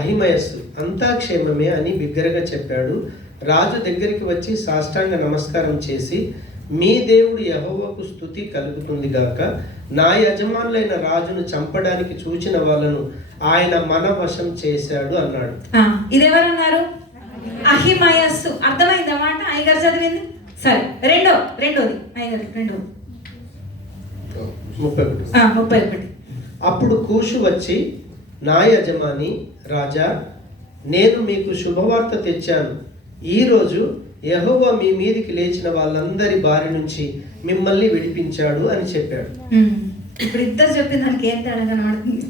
అహిమయస్సు అంతా క్షేమమే అని బిగ్గరగా చెప్పాడు. రాజు దగ్గరికి వచ్చి సాష్టాంగ నమస్కారం చేసి, మీ దేవుడు యెహోవాకు స్తుతి కలుగుతుంది గాక, నా యజమానులైన రాజును చంపడానికి చూచిన వాళ్ళను ఆయన మన వశం చేశాడు అన్నాడు. ఇదెవరన్నారు? అహిమయస్సు. అర్థమైంది అన్నమాట అయ్యగారు చదివింది. సరే, రెండోది అయ్యగారు 31. అప్పుడు కూషు వచ్చి, నా యజమాని రాజా, నేను మీకు శుభవార్త తెచ్చాను. ఈరోజు యెహోవా మీ మీదికి లేచిన వాళ్ళందరి బారి నుంచి మిమ్మల్ని విడిపించాడు అని చెప్పాడు. ఇప్పుడు ఇద్దరు చెప్పిన దానికి ఏం తేడా కనబడుతుంది?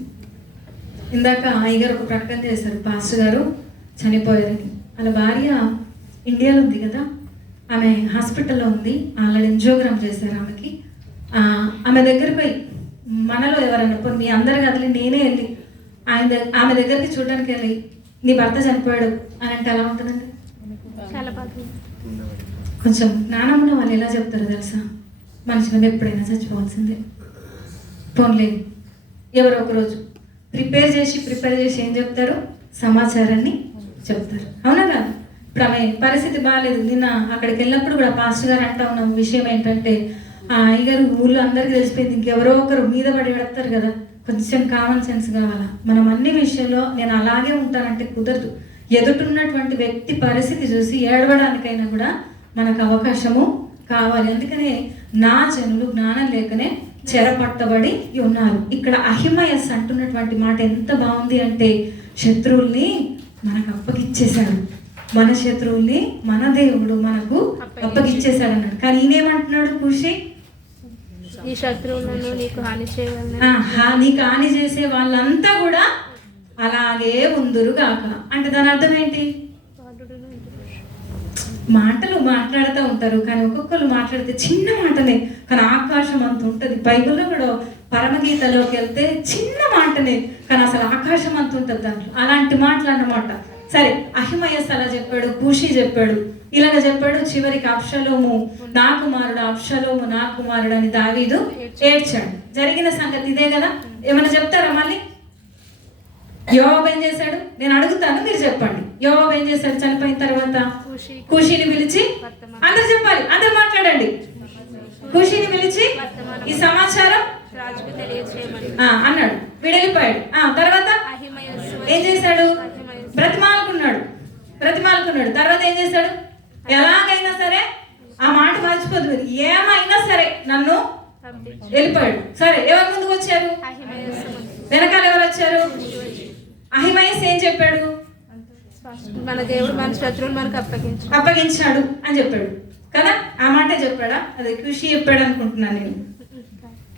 ఇందాక అయ్యగారు ఒక ప్రకటన చేశారు, పాస్టర్ గారు చనిపోయారని. వాళ్ళ భార్య ఇండియాలో ఉంది కదా, ఆమె హాస్పిటల్లో ఉంది, ఆల్రెడీ ఎంజోగ్రామ్ చేశారు ఆమెకి. ఆమె దగ్గర పోయి, మనలో ఎవరన్నా పోయి మీ అందరు కదిలి నేనే వెళ్ళి ఆమె దగ్గరికి చూడడానికి వెళ్ళి, నీ భర్త చనిపోయాడు అని అంటే ఎలా ఉంటుందండి? కొంచెం జ్ఞానం ఉన్న వాళ్ళు ఎలా చెప్తారు తెలుసా, మనుషులు ఎప్పుడైనా చచ్చిపోవాల్సిందే, పోన్లే ఎవరో ఒకరోజు ప్రిపేర్ చేసి ఏం చెప్తారు? సమాచారాన్ని చెప్తారు. అవునా కాదు? ఇప్పుడు ఆమె పరిస్థితి బాగాలేదు. నిన్న అక్కడికి వెళ్ళినప్పుడు కూడా పాస్టర్ గారు అంటా ఉన్న విషయం ఏంటంటే, అయ్యగారు ఊళ్ళో అందరికీ తెలిసిపోయింది, ఇంకెవరో ఒకరు మీద పడి పెడతారు కదా, కొంచెం కామన్ సెన్స్ కావాలా. మనం అన్ని విషయంలో నేను అలాగే ఉంటానంటే కుదరదు. ఎదుటిన్నటువంటి వ్యక్తి పరిస్థితి చూసి ఏడవడానికైనా కూడా మనకు అవకాశము కావాలి. అందుకనే నా జనులు జ్ఞానం లేకనే చెరపట్టబడి ఉన్నారు. ఇక్కడ అహిమయస్ అంటున్నటువంటి మాట ఎంత బాగుంది అంటే, శత్రువుల్ని మనకు అప్పగిచ్చేశాడు, మన శత్రువుల్ని మన దేవుడు మనకు అప్పగిచ్చేశాడు అన్నాడు. కానీ ఈయనేమంటున్నాడు? ఖుషి, ఈ శత్రువులను నీకు హాని నీకు హాని చేసే వాళ్ళంతా కూడా అలాగే ఉందురు గాక అంటే దాని అర్థం ఏంటి? మాటలు మాట్లాడుతూ ఉంటారు, కానీ ఒక్కొక్కరు మాట్లాడితే చిన్న మాటనే, కానీ ఆకాశం అంత ఉంటుంది. బైబిల్లో కూడా పరమగీతలోకి వెళ్తే చిన్న మాటనే, కానీ అసలు ఆకాశం అంత ఉంటుంది దాంట్లో. అలాంటి మాటలు అన్నమాట. సరే, అహిమయస్ అలా చెప్పాడు, ఖుషి చెప్పాడు, ఇలాగ చెప్పాడు. చివరికి అబ్షలోము నా కుమారుడు అని దావీదు ఏడ్చాడు. జరిగిన సంగతి ఇదే కదా. ఏమైనా చెప్తారా మళ్ళీ? యోవాబు ఏం చేశాడు? నేను అడుగుతాను, మీరు చెప్పండి. యోవాబు ఏం చేశాడు చనిపోయిన తర్వాత? కూషీని పిలిచి, అందరు చెప్పాలి, అందరు మాట్లాడండి. కూషీని పిలిచి ఈ సమాచారం రాజుకు తెలియచేయమని అన్నాడు. వీడు వెళ్ళిపోయాడు. తర్వాత ఏం చేశాడు? బ్రతిమాలుకున్నాడు. తర్వాత ఏం చేశాడు? ఎలాగైనా సరే ఆ మాట మర్చిపోదు, మీరు ఏమైనా సరే నన్ను వెళ్ళిపోయాడు. సరే, ఎవరు ముందుకు వచ్చారు? వెనకాల ఎవరు వచ్చారు? అహిమయస్ ఏం చెప్పాడు? మన దేవుడు మన శత్రువులు మనకు అప్పగించాడు అని చెప్పాడు కదా. ఆ మాటే చెప్పాడా? అదే ఖుషి చెప్పాడు అనుకుంటున్నాను నేను.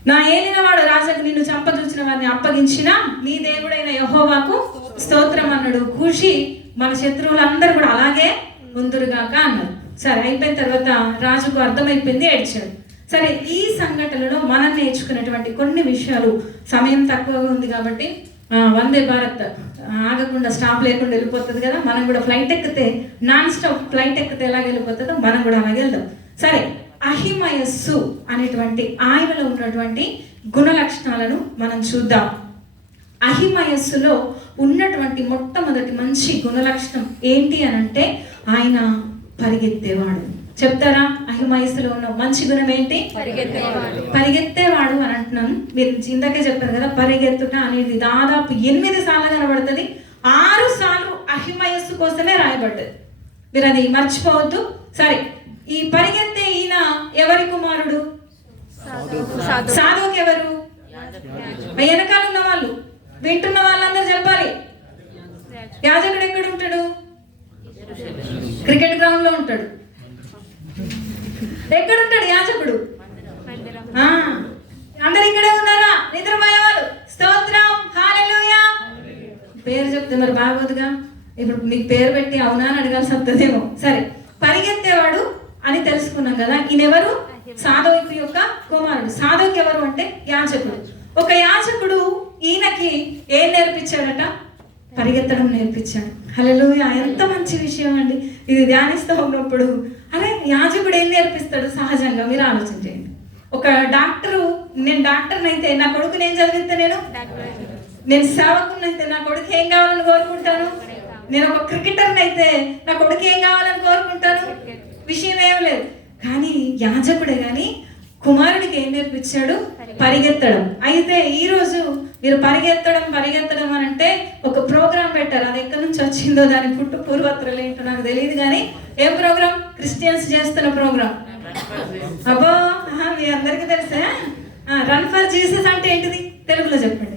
నా ఏలినవాడు రాజుకు నిన్ను చంపదూచిన వారిని అప్పగించిన నీ దేవుడైన యెహోవాకు స్తోత్రం అన్నాడు. ఖుషి మన శత్రువులందరూ కూడా అలాగే ముందురుగాక అన్నారు. సరే, అయిపోయిన తర్వాత రాజుకు అర్థమైపోయింది, ఏడ్చాడు. సరే, ఈ సంఘటనలో మనం నేర్చుకున్నటువంటి కొన్ని విషయాలు, సమయం తక్కువగా ఉంది కాబట్టి వందే భారత్ ఆగకుండా స్టాప్ లేకుండా వెళ్ళిపోతుంది కదా. మనం కూడా ఫ్లైట్ ఎక్కితే, నాన్ స్టాప్ ఫ్లైట్ ఎక్కితే ఎలాగ వెళ్ళిపోతుందో మనం కూడా అలాగే వెళ్దాం. సరే, అహిమయస్సు అనేటువంటి ఆయనలో ఉన్నటువంటి గుణ లక్షణాలను మనం చూద్దాం. అహిమయస్సులో ఉన్నటువంటి మొట్టమొదటి మంచి గుణ లక్షణం ఏంటి అని అంటే, ఆయన పరిగెత్తేవాడు. చెప్తారా? అహిమయస్సులో ఉన్న మంచి గుణం ఏంటి? పరిగెత్తేవాడు అని అంటున్నాను. మీరు ఇందాకే చెప్పారు కదా, పరిగెత్తుట అనేది దాదాపు 8 సార్లు కనబడుతుంది. 6 సార్లు అహిమయస్సు కోసమే రాయబడ్డది. మీరు అది మర్చిపోవద్దు. సరే, ఈ పరిగెత్తే ఈయన ఎవరి కుమారుడు? సాధువుకి ఎవరు? వెనకాల ఉన్న వాళ్ళు, వింటున్న వాళ్ళందరూ చెప్పాలి. యాజకుడు ఎక్కడ ఉంటాడు? క్రికెట్ గ్రౌండ్ లో ఉంటాడు. ఎక్కడుంటాడు యాజకుడు? అందరు ఇక్కడే ఉన్నారా? నిద్రపోయేవాళ్ళు స్తోత్రం, హల్లెలూయా. పేరు చెప్తే మరి బాగోదుగా. ఇప్పుడు మీకు పేరు పెట్టి అవునా అని అడగాల్సి వస్తుందేమో. సరే, పరిగెత్తేవాడు అని తెలుసుకున్నాం కదా. ఈయనెవరు? సాధోకు యొక్క కుమారుడు. సాధోకు ఎవరు అంటే యాజకుడు. ఒక యాజకుడు ఈయనకి ఏం నేర్పించాడట? పరిగెత్తడం నేర్పించాడు. హల్లెలూయా. ఎంత మంచి విషయం అండి ఇది. ధ్యానిస్తూ ఉన్నప్పుడు అరే, యాజకుడు ఏం నేర్పిస్తాడు? సహజంగా మీరు ఆలోచించండి. ఒక డాక్టరు, నేను డాక్టర్ని అయితే నా కొడుకుని ఏం చదివిస్తే, నేను సేవకుని అయితే నా కొడుకు ఏం కావాలని కోరుకుంటాను. నేను ఒక క్రికెటర్ని అయితే నా కొడుకు ఏం కావాలని కోరుకుంటాను. విషయం ఏం లేదు. కానీ యాజకుడే కానీ కుమారుడికి ఏం నేర్పించాడు? పరిగెత్తడం. అయితే ఈరోజు మీరు పరిగెత్తడం అని అంటే ఒక ప్రోగ్రామ్ పెట్టారు. అది ఎక్కడి నుంచి వచ్చిందో, దాని పుట్టు పూర్వత్రలు ఏంటో నాకు తెలియదు. కానీ ఏం ప్రోగ్రామ్? క్రిస్టియన్స్ చేస్తున్న ప్రోగ్రామ్. అబ్బో, మీ అందరికీ తెలుసా? రన్ ఫర్ జీసస్ అంటే ఏంటిది? తెలుగులో చెప్పండి.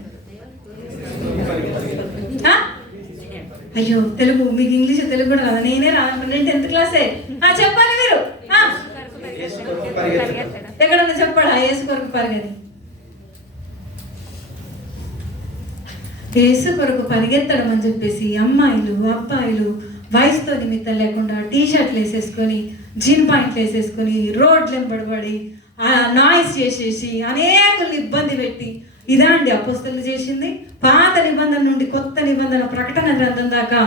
అయ్యో, తెలుగు మీకు ఇంగ్లీష్ తెలుగు కూడా రాదా? నేనే రానుకున్నా. 10th క్లాసే. చెప్పాలి మీరు. ఎక్కడన్నా చెప్పాడా? యేసు కొరకు పరిగెత్తి. యేసు కొరకు పరిగెత్తడం అని చెప్పేసి అమ్మాయిలు అబ్బాయిలు వయసుతో నిమిత్తం లేకుండా టీషర్ట్లు వేసేసుకొని, జీన్ పాయింట్లు వేసేసుకొని, రోడ్లు వెంబడబడి నాయిస్ చేసేసి అనేకుల్ని ఇబ్బంది పెట్టి, ఇదా అండి అపోస్తలులు చేసింది? పాత నిబంధన నుండి కొత్త నిబంధన ప్రకటన గ్రంథం దాకా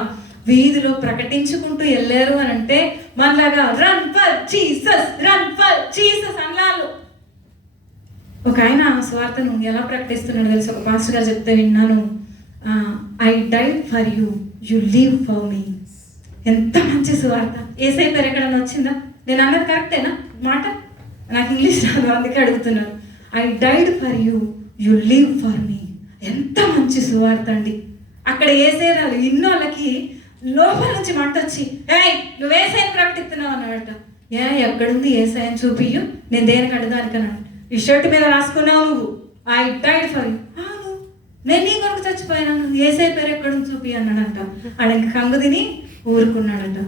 వీధిలో ప్రకటించుకుంటూ వెళ్ళారు అని అంటే మనలాగా రన్ ఫర్ జీసస్ అన్నాళ్ళు. ఒక ఆయన స్వార్థను ఎలా ప్రకటిస్తున్నాడు తెలుసు? ఒక పాస్టర్ గారు చెప్తే విన్నాను. I died for you, you live for me. ఎంత మంచి సువార్త. ఏసై పేరు ఎక్కడన్నా వచ్చిందా? నేను అన్నది కరెక్టేనా మాట? నాకు ఇంగ్లీష్ రాదు, అందుకే అడుగుతున్నాను. I died for you, you live for me. ఎంత మంచి సువార్త అండి. అక్కడ ఏసై రాదు. ఇన్నోళ్ళకి లోపల నుంచి మంట వచ్చి, ఏయ్ నువ్వు ఏసైని ప్రకటిస్తున్నావు అన్నాడట. ఎక్కడుంది ఏసైని చూపియ్యు, నేను దేనికి అడదానికన్నాడు. ఈ షర్ట్ మీద రాసుకున్నావు నువ్వు, ఐ డైడ్ ఫర్ యూ. నేను నీ కొరకు చచ్చిపోయాను, ఏసై పేరు ఎక్కడుంది చూపి అన్నాడంట. ఆడకి కంగు తిని ఊరుకున్నాడట.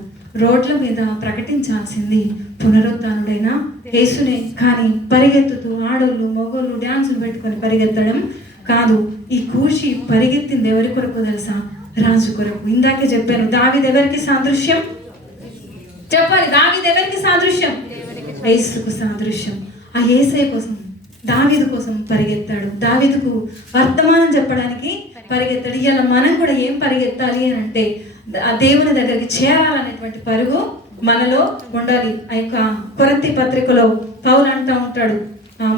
రోడ్ల మీద ప్రకటించాల్సింది పునరుత్థానుడైన యేసునే. కానీ పరిగెత్తుతూ ఆడోళ్ళు మగోళ్ళు డ్యాన్సులు పెట్టుకొని పరిగెత్తడం కాదు. ఈ కూషి పరిగెత్తింది ఎవరి కొరకు తెలుసా? రాజు కొరకు. ఇందాకే చెప్పాను, దావీదు ఎవరికి సాదృశ్యం? చెప్పాలి. దావీదు ఎవరికి సాదృశ్యం? యేసుకు సాదృశ్యం. ఆ యేసయ్య కోసం, దావీదు కోసం పరిగెత్తాడు. దావీదుకు వర్తమానం చెప్పడానికి పరిగెత్తాడు. ఇవాళ మనం కూడా ఏం పరిగెత్తాలి అని అంటే, ఆ దేవుని దగ్గరికి చేరాలనేటువంటి పరుగు మనలో ఉండాలి. ఆ యొక్క కొరింథీ పత్రికలో పౌలు అంటూ ఉంటాడు,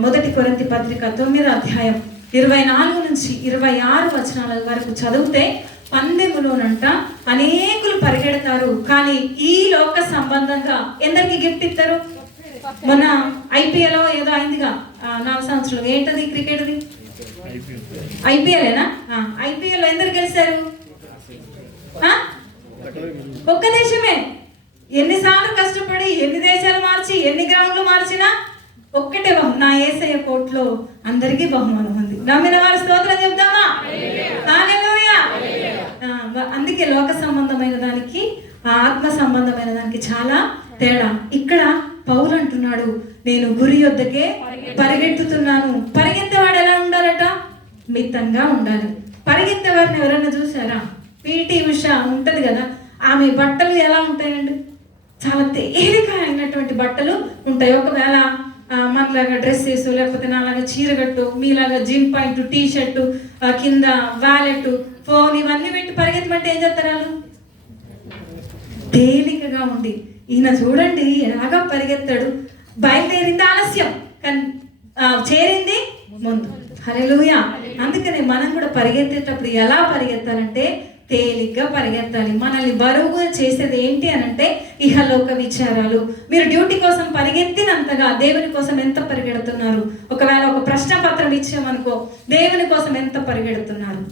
1 కొరింథీ పత్రిక 9వ అధ్యాయం 24 నుంచి 26 వచనాల వరకు చదివితే పందెములోనంట అనేకులు పరిగెడతారు, కానీ ఈ లోక సంబంధంగా ఎందరికి గిఫ్ట్ ఇస్తారు? మన ఐపీఎల్ ఏదో అయిందిగా 4 సంవత్సరాలు, ఏంటది క్రికెట్ది? ఐపీఎల్నా? ఐపీఎల్ ఎందరు గెలిచారు? ఒక్క దేశమే. ఎన్నిసార్లు కష్టపడి ఎన్ని దేశాలు మార్చి ఎన్ని గ్రౌండ్లు మార్చినా ఒక్కటే నా యేసయ్య కోట్లో అందరికీ బహుమానం ఉంది. నమ్మిన వారి స్తోత్రం చెప్దామా? హల్లెలూయా. అందుకే లోక సంబంధమైన దానికి ఆత్మ సంబంధమైన దానికి చాలా తేడా. ఇక్కడ పౌలు అంటున్నాడు, నేను గురి యొద్దకే పరిగెత్తుతున్నాను. పరిగెత్తేవాడు ఎలా ఉండాలట? మితంగా ఉండాలి. పరిగెత్తేవారిని ఎవరైనా చూసారా? పీటీ ఉషా ఉంటది కదా, ఆమె బట్టలు ఎలా ఉంటాయండి? చాలా తేలిక అయినటువంటి బట్టలు ఉంటాయి. ఒకవేళ మనలాగా డ్రెస్ వేసు, లేకపోతే నాలాగా చీరగట్టు, మీలాగా జిమ్ పాయింట్, టీ షర్టు, కింద వ్యాలెట్, ఫోన్ ఇవన్నీ పెట్టి పరిగెత్తమంటే ఏం చేస్తారు వాళ్ళు? తేలికగా ఉండి, ఈయన చూడండి ఎలాగా పరిగెత్తాడు, బయలుదేరింది ఆలస్యం కానీ చేరింది ముందు. హల్లెలూయా. అందుకనే మనం కూడా పరిగెత్తేటప్పుడు ఎలా పరిగెత్తాలంటే తేలిగ్గా పరిగెత్తాలి. మనల్ని బరువుగా చేసేది ఏంటి అనంటే ఇహలోక విచారాలు. మీరు డ్యూటీ కోసం పరిగెత్తినంతగా దేవుని కోసం ఎంత పరిగెడుతున్నారు? ఒకవేళ ఒక ప్రశ్న పత్రం ఇచ్చామనుకో, దేవుని కోసం ఎంత పరిగెడుతున్నారు?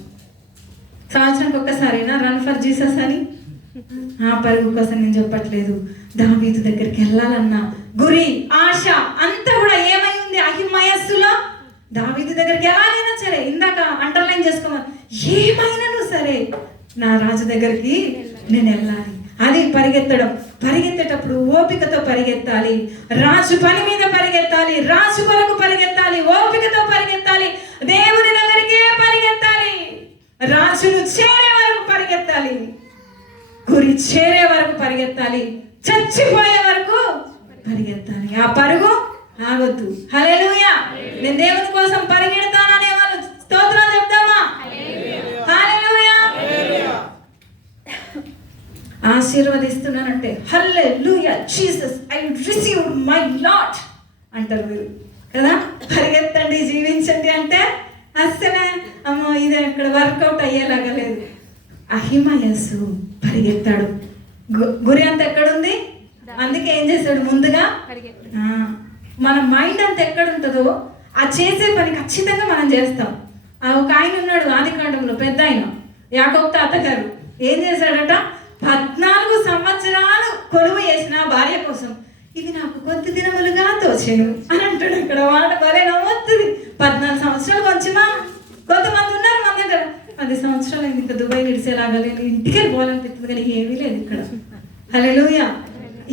సంవత్సరానికి ఒక్కసారైనా రన్ ఫర్ జీసస్ అని పరుగు కోసం నేను చెప్పట్లేదు. దావీదు దగ్గరికి వెళ్ళాలన్నా గురి, ఆశ అంతా కూడా ఏమై ఉంది? అహిమయస్సులో దావీదు దగ్గరికి ఎలాగైనా సరే, ఇందాక అండర్లైన్ చేసుకోమని, ఏమైనాను సరే నా రాజు దగ్గరికి నేను వెళ్ళాలి. అది పరిగెత్తడం. పరిగెత్తేటప్పుడు ఓపికతో పరిగెత్తాలి. రాజు పని మీద పరిగెత్తాలి, రాజు కొరకు పరిగెత్తాలి, ఓపికతో పరిగెత్తాలి, దేవుని దగ్గరికే పరిగెత్తాలి, రాజును చేరే వరకు పరిగెత్తాలి, గురి చేరే వరకు పరిగెత్తాలి, చచ్చిపోయే వరకు పరిగెత్తాలి. ఆ పరుగు ఆగొద్దు. హల్లెలూయా. నేను దేవుని కోసం పరిగెడతాననే వాళ్ళు స్తోత్రాలు చెప్తామా? హల్లెలూయా. ఆశీర్వదిస్తున్నానంటే hallelujah Jesus I received my Lord అంటారు మీరు కదా. పరిగెత్తండి, జీవించండి అంటే అస్సలే అమ్మో ఇది అక్కడ వర్కౌట్ అయ్యేలాగా లేదు. అహిమయస్సు పరిగెత్తాడు. గురి అంతా ఎక్కడుంది? అందుకే ఏం చేశాడు? ముందుగా మన మైండ్ అంతా ఎక్కడుంటుందో ఆ చేసే పని ఖచ్చితంగా మనం చేస్తాం. ఒక ఆయన ఉన్నాడు ఆదికాండంలో, పెద్ద ఆయన, యాకోబు తాతగారు. ఏం చేశాడట? 14 సంవత్సరాలు కొలువు చేసిన భార్య కోసం, ఇది నాకు కొద్ది దినములుగా తోచెను అని అంటాడు. ఇక్కడ మాట భలే నమ్మొస్తుంది. 14 సంవత్సరాలు కొంచెమా? కొంతమంది ఉన్నారు మన దగ్గర 10 సంవత్సరాలు అయింది, ఇంకా దుబాయ్ నిడిసేలాగా లేదు, ఇంటికి వెళ్ళిపోవాలనిపిస్తుంది, కానీ ఏమీ లేదు ఇక్కడ. హల్లెలూయా.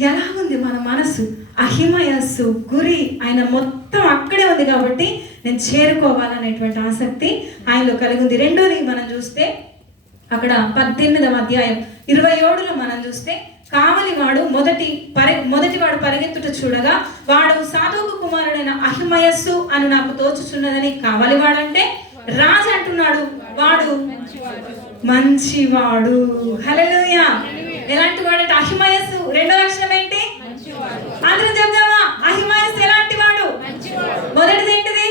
ఎలా ఉంది మన మనసు? అహిమయస్సు, గురి ఆయన మొత్తం అక్కడే ఉంది కాబట్టి నేను చేరుకోవాలనేటువంటి ఆసక్తి ఆయనలో కలిగి ఉంది. రెండోది మనం చూస్తే అక్కడ 18వ అధ్యాయం 27లో మనం చూస్తే, కావలివాడు మొదటివాడు పరిగెత్తుట చూడగా వాడు సాదోకు కుమారుడైన అహిమయస్సు అని నాకు తోచుచున్నదని. కావలివాడంటే రాజు అంటున్నాడు, వాడు మంచివాడు. హల్లెలూయా. ఎలాంటి వాడంటే అహిమయస్సు. రెండో లక్షణం ఏంటి? అందరం చెప్దామా? అహిమయస్సు ఎలాంటి వాడు? మొదటిది ఏంటిది?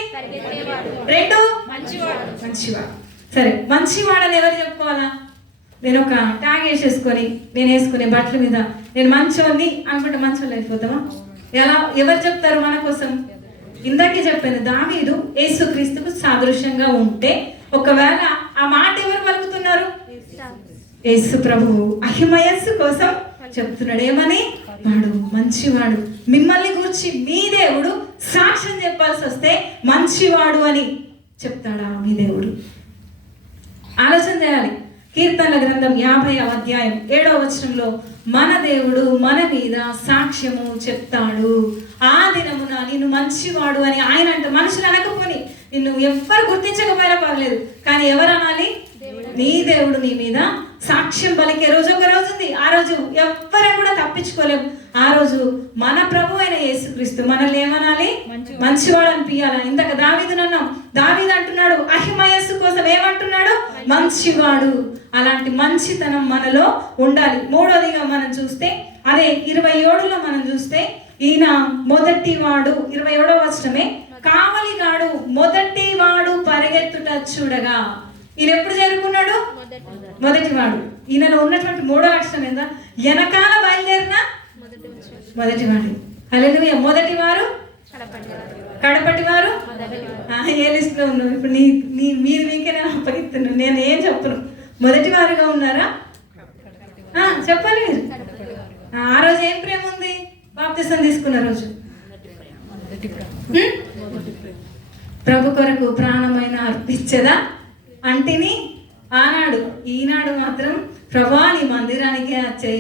రెండు మంచివాడు. సరే, మంచివాడని ఎవరు చెప్పుకోవాలా? నేను ఒక ట్యాగ్ వేసేసుకొని నేను వేసుకునే బట్టల మీద నేను మంచోని అనుకుంటే మంచోళ్ళు అయిపోతామా? ఎవరు చెప్తారు మన కోసం? ఇందాకే చెప్పాను, దావీదు యేసుక్రీస్తుకు సాదృశ్యంగా ఉంటే ఒకవేళ ఆ మాట ఎవరు పలుకుతున్నారు? యేసు ప్రభువు అహిమయస్సు కోసం చెప్తున్నాడు. ఏమని? వాడు మంచివాడు. మిమ్మల్ని గురించి మీ దేవుడు సాక్ష్యం చెప్పాల్సి వస్తే మంచివాడు అని చెప్తాడా మీ దేవుడు? ఆలోచన చేయాలి. కీర్తనల గ్రంథం 50వ అధ్యాయం 7వ వచనంలో మన దేవుడు మన మీద సాక్ష్యము చెప్తాడు. ఆ దినమున నిన్ను మంచివాడు అని ఆయన అంటే, మనుషులు అనకపోని, నిన్ను ఎవ్వరు గుర్తించకపోయినా పర్లేదు, కానీ ఎవరు అనాలి? నీ దేవుడు నీ మీద సాక్ష్యం పలికే రోజు ఒక రోజు ఉంది. ఆ రోజు ఎవ్వరం కూడా తప్పించుకోలేము. ఆ రోజు మన ప్రభు అయిన యేసుక్రీస్తు మనల్ని ఏమనాలి? మంచివాడు అనిపించాలి. ఇందాక దావీదును అన్నాం. దావీదు అంటున్నాడు అహిమయస్సు కోసం ఏమంటున్నాడు? మంచివాడు. అలాంటి మంచితనం మనలో ఉండాలి. మూడోదిగా మనం చూస్తే అదే 27లో మనం చూస్తే, ఈయన మొదటివాడు 27వ వచనమే, కావలిగాడు మొదటివాడు పరిగెత్తి వచ్చుడగా. ఈయన ఎప్పుడు చేరుకున్నాడు? మొదటివాడు. ఈయనలో ఉన్నటువంటి మూడో లక్షణం ఏందా? వెనకాల బయలుదేరిన మొదటివాడు. హల్లెలూయా. మొదటివారు, కడపటివారు. ఏ లిస్ట్ లో ఉన్నావు ఇప్పుడు? మీరు మీకే నేను అప్పగిస్తున్నాను, నేను ఏం చెప్పను. మొదటివారుగా ఉన్నారా? చెప్పాలి మీరు. ఆ రోజు ఏం ప్రేమ ఉంది? బాప్తిసం తీసుకున్న రోజు ప్రభు కొరకు ప్రాణమైన అర్పించదా అంటిని ఆనాడు. ఈనాడు మాత్రం ప్రభా నీ మందిరానికి వచ్చే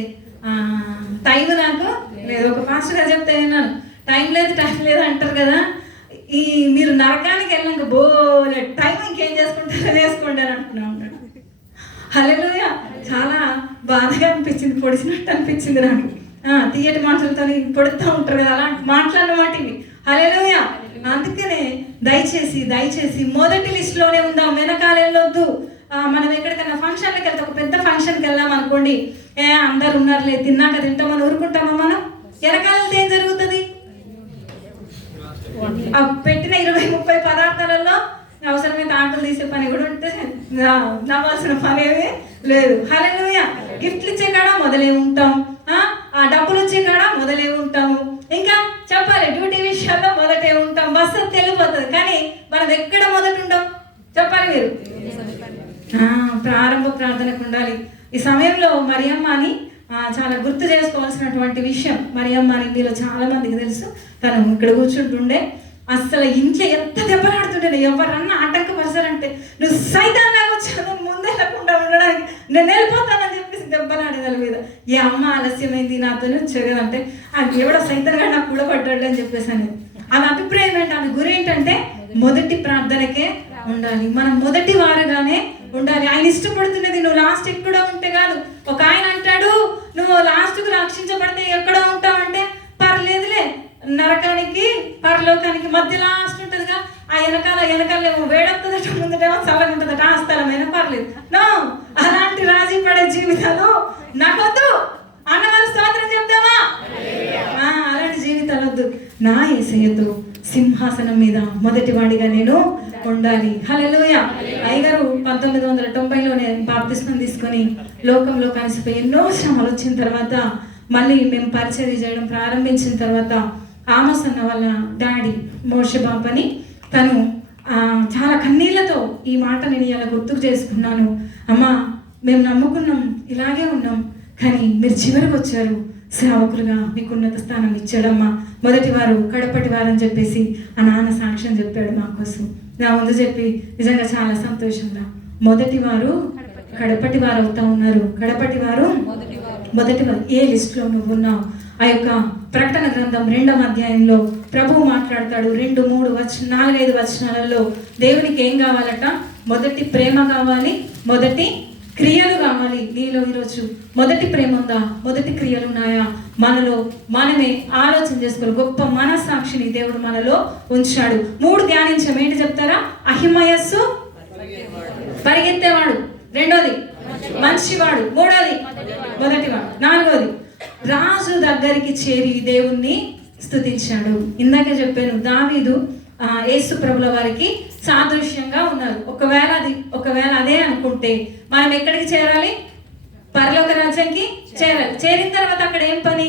టైం నాకు లేదు. ఒక పాస్టర్ గారు చెప్తే విన్నాను, టైం లేదు అంటారు కదా. మీరు నరకానికి వెళ్ళాక బోలే టైం ఇంకేం చేసుకుంటారో చేసుకోండి అని అంటున్నా ఉన్నాడు. హల్లెలూయా. చాలా బాధగా అనిపించింది, పొడిచినట్టు అనిపించింది నాకు. తీయటి మాటలతో పొడుతూ ఉంటారు కదా, అలా మాట్లాడినమాట ఇవి. హల్లెలూయా. అందుకనే దయచేసి మొదటి లిస్టులోనే ఉందాం, వెనకాల వెళ్ళొద్దు. మనం ఎక్కడికైనా ఫంక్షన్లకు వెళ్తే, ఒక పెద్ద ఫంక్షన్కి వెళ్ళాం అనుకోండి, అందరు ఉన్నారులే తిన్నాక తింటామని ఊరుకుంటామా మనం? వెనకాల వెళ్తే ఏం జరుగుతుంది? పెట్టిన 20-30 పదార్థాలలో అవసరమైతే ఆటలు తీసే పని కూడా ఉంటే నవ్వాల్సిన పని ఏమీ లేదు. హల్లెలూయా. గిఫ్ట్లు ఇచ్చే కాడ మొదలే ఉంటాం, ఆ డబ్బులు వచ్చే కాడ మొదలే ఉంటాము, ఇంకా చెప్పాలి డ్యూటీ విషయాల్లో మొదటే ఉంటాం. బస్సు తెలిపోతుంది, కానీ మనం ఎక్కడ మొదటి ఉంటాం చెప్పాలి మీరు? ప్రారంభ ప్రార్థనకు ఉండాలి. ఈ సమయంలో మరియమ్మ అని చాలా గుర్తు చేసుకోవాల్సినటువంటి విషయం. మరియమ్మ అని మీలో చాలా మందికి తెలుసు. తను ఇక్కడ కూర్చుంటుండే, అసలు ఇంట్లో ఎంత దెబ్బలాడుతుండే. ఎవరన్నా ఆటంకపరచారంటే నువ్వు సైతాన్లాగా వచ్చాను, ముందే లేకుండా ఉండడానికి నేను వెళ్ళిపోతానని చెప్పేసి దెబ్బలాడేదాని మీద. ఏ అమ్మ ఆలస్యమైంది నాతోనే వచ్చావు కదంటే, అది ఎవడో సైతాన్గా నాకు కూడా పడ్డాడు అని చెప్పేసి అనేది. ఆమె అభిప్రాయం ఏంటి? ఆమె గురి ఏంటంటే మొదటి ప్రార్థనకే ఉండాలి. మనం మొదటి వారుగానే ఉండాలి. ఆయన ఇష్టపడుతున్నది నువ్వు లాస్ట్ ఎక్కడో ఉంటే కాదు. ఒక ఆయన అంటాడు, నువ్వు లాస్ట్కు రక్షించబడితే ఎక్కడో ఉంటావంటే, పర్లేదులే, నరకానికి పరలోకానికి మధ్య లాస్ట్ ఉంటుందిగా. ఆ వెనకాలేమో వేడొస్తుందట, ముందుటేమో చల్లగా ఉంటుందట, ఆ స్థలమైనా పర్లేదు. నో, అలాంటి రాజీ పడే జీవితాలు నాకొద్దు. అన్నవారు స్తోత్రం చెప్తామా? అలాంటి జీవితాలు వద్దు. నా యేసయ్యతో సింహాసనం మీద మొదటివాడిగా నేను ఉండాలి. హల్లెలూయా. అయ్యగారు 1990లోనే బాప్తిస్మం తీసుకొని లోకంలో కలిసిపోయి ఎన్నో శ్రమలు వచ్చిన తర్వాత మళ్ళీ మేము పరిచర్య చేయడం ప్రారంభించిన తర్వాత ఆమోస్ అన్న వాళ్ళ డాడీ మోషే బాబు అని, తను చాలా కన్నీళ్లతో ఈ మాట నేను ఇలా గుర్తుకు చేసుకున్నాను. అమ్మ, మేము నమ్ముకున్నాం, ఇలాగే ఉన్నాం, కానీ మీరు చివరికి వచ్చారు, సేవకులుగా మీకు ఉన్నత స్థానం ఇచ్చాడమ్మా, మొదటి వారు కడపటి వారు అని చెప్పేసి ఆ నాన్న సాక్ష్యం చెప్పాడు మా కోసం. నా ముందు చెప్పి నిజంగా చాలా సంతోషంగా, మొదటి వారు కడపటి వారు అవుతా ఉన్నారు. కడపటి వారు మొదటి వారు. ఏ లిస్టులో నువ్వు ఉన్నావు? ఆ యొక్క ప్రకటన గ్రంథం 2వ అధ్యాయంలో ప్రభువు మాట్లాడతాడు. 2, 3, 4, 5 వచనాలలో దేవునికి ఏం కావాలట? మొదటి ప్రేమ కావాలి, మొదటి క్రియలు కావాలి. నీలో ఈరోజు మొదటి ప్రేమ ఉందా? మొదటి క్రియలు ఉన్నాయా? మనలో మనమే ఆలోచన చేసుకోవాలి. గొప్ప మనస్సాక్షిని దేవుడు మనలో ఉంచాడు. 3 ధ్యానించాం. ఏంటి చెప్తారా? అహిమయస్సు పరిగెత్తేవాడు, 2వది మంచివాడు, 3వది మొదటివాడు, 4వది రాజు దగ్గరికి చేరి దేవుణ్ణి స్తుతించాడు. ఇందాక చెప్పాను, దావీదు యేసు ప్రభుల వారికి సాదృశ్యంగా ఉన్నారు. ఒకవేళ అదే అనుకుంటే మనం ఎక్కడికి చేరాలి? పరలోక రాజ్యానికి చేరాలి. చేరిన తర్వాత అక్కడ ఏం పని?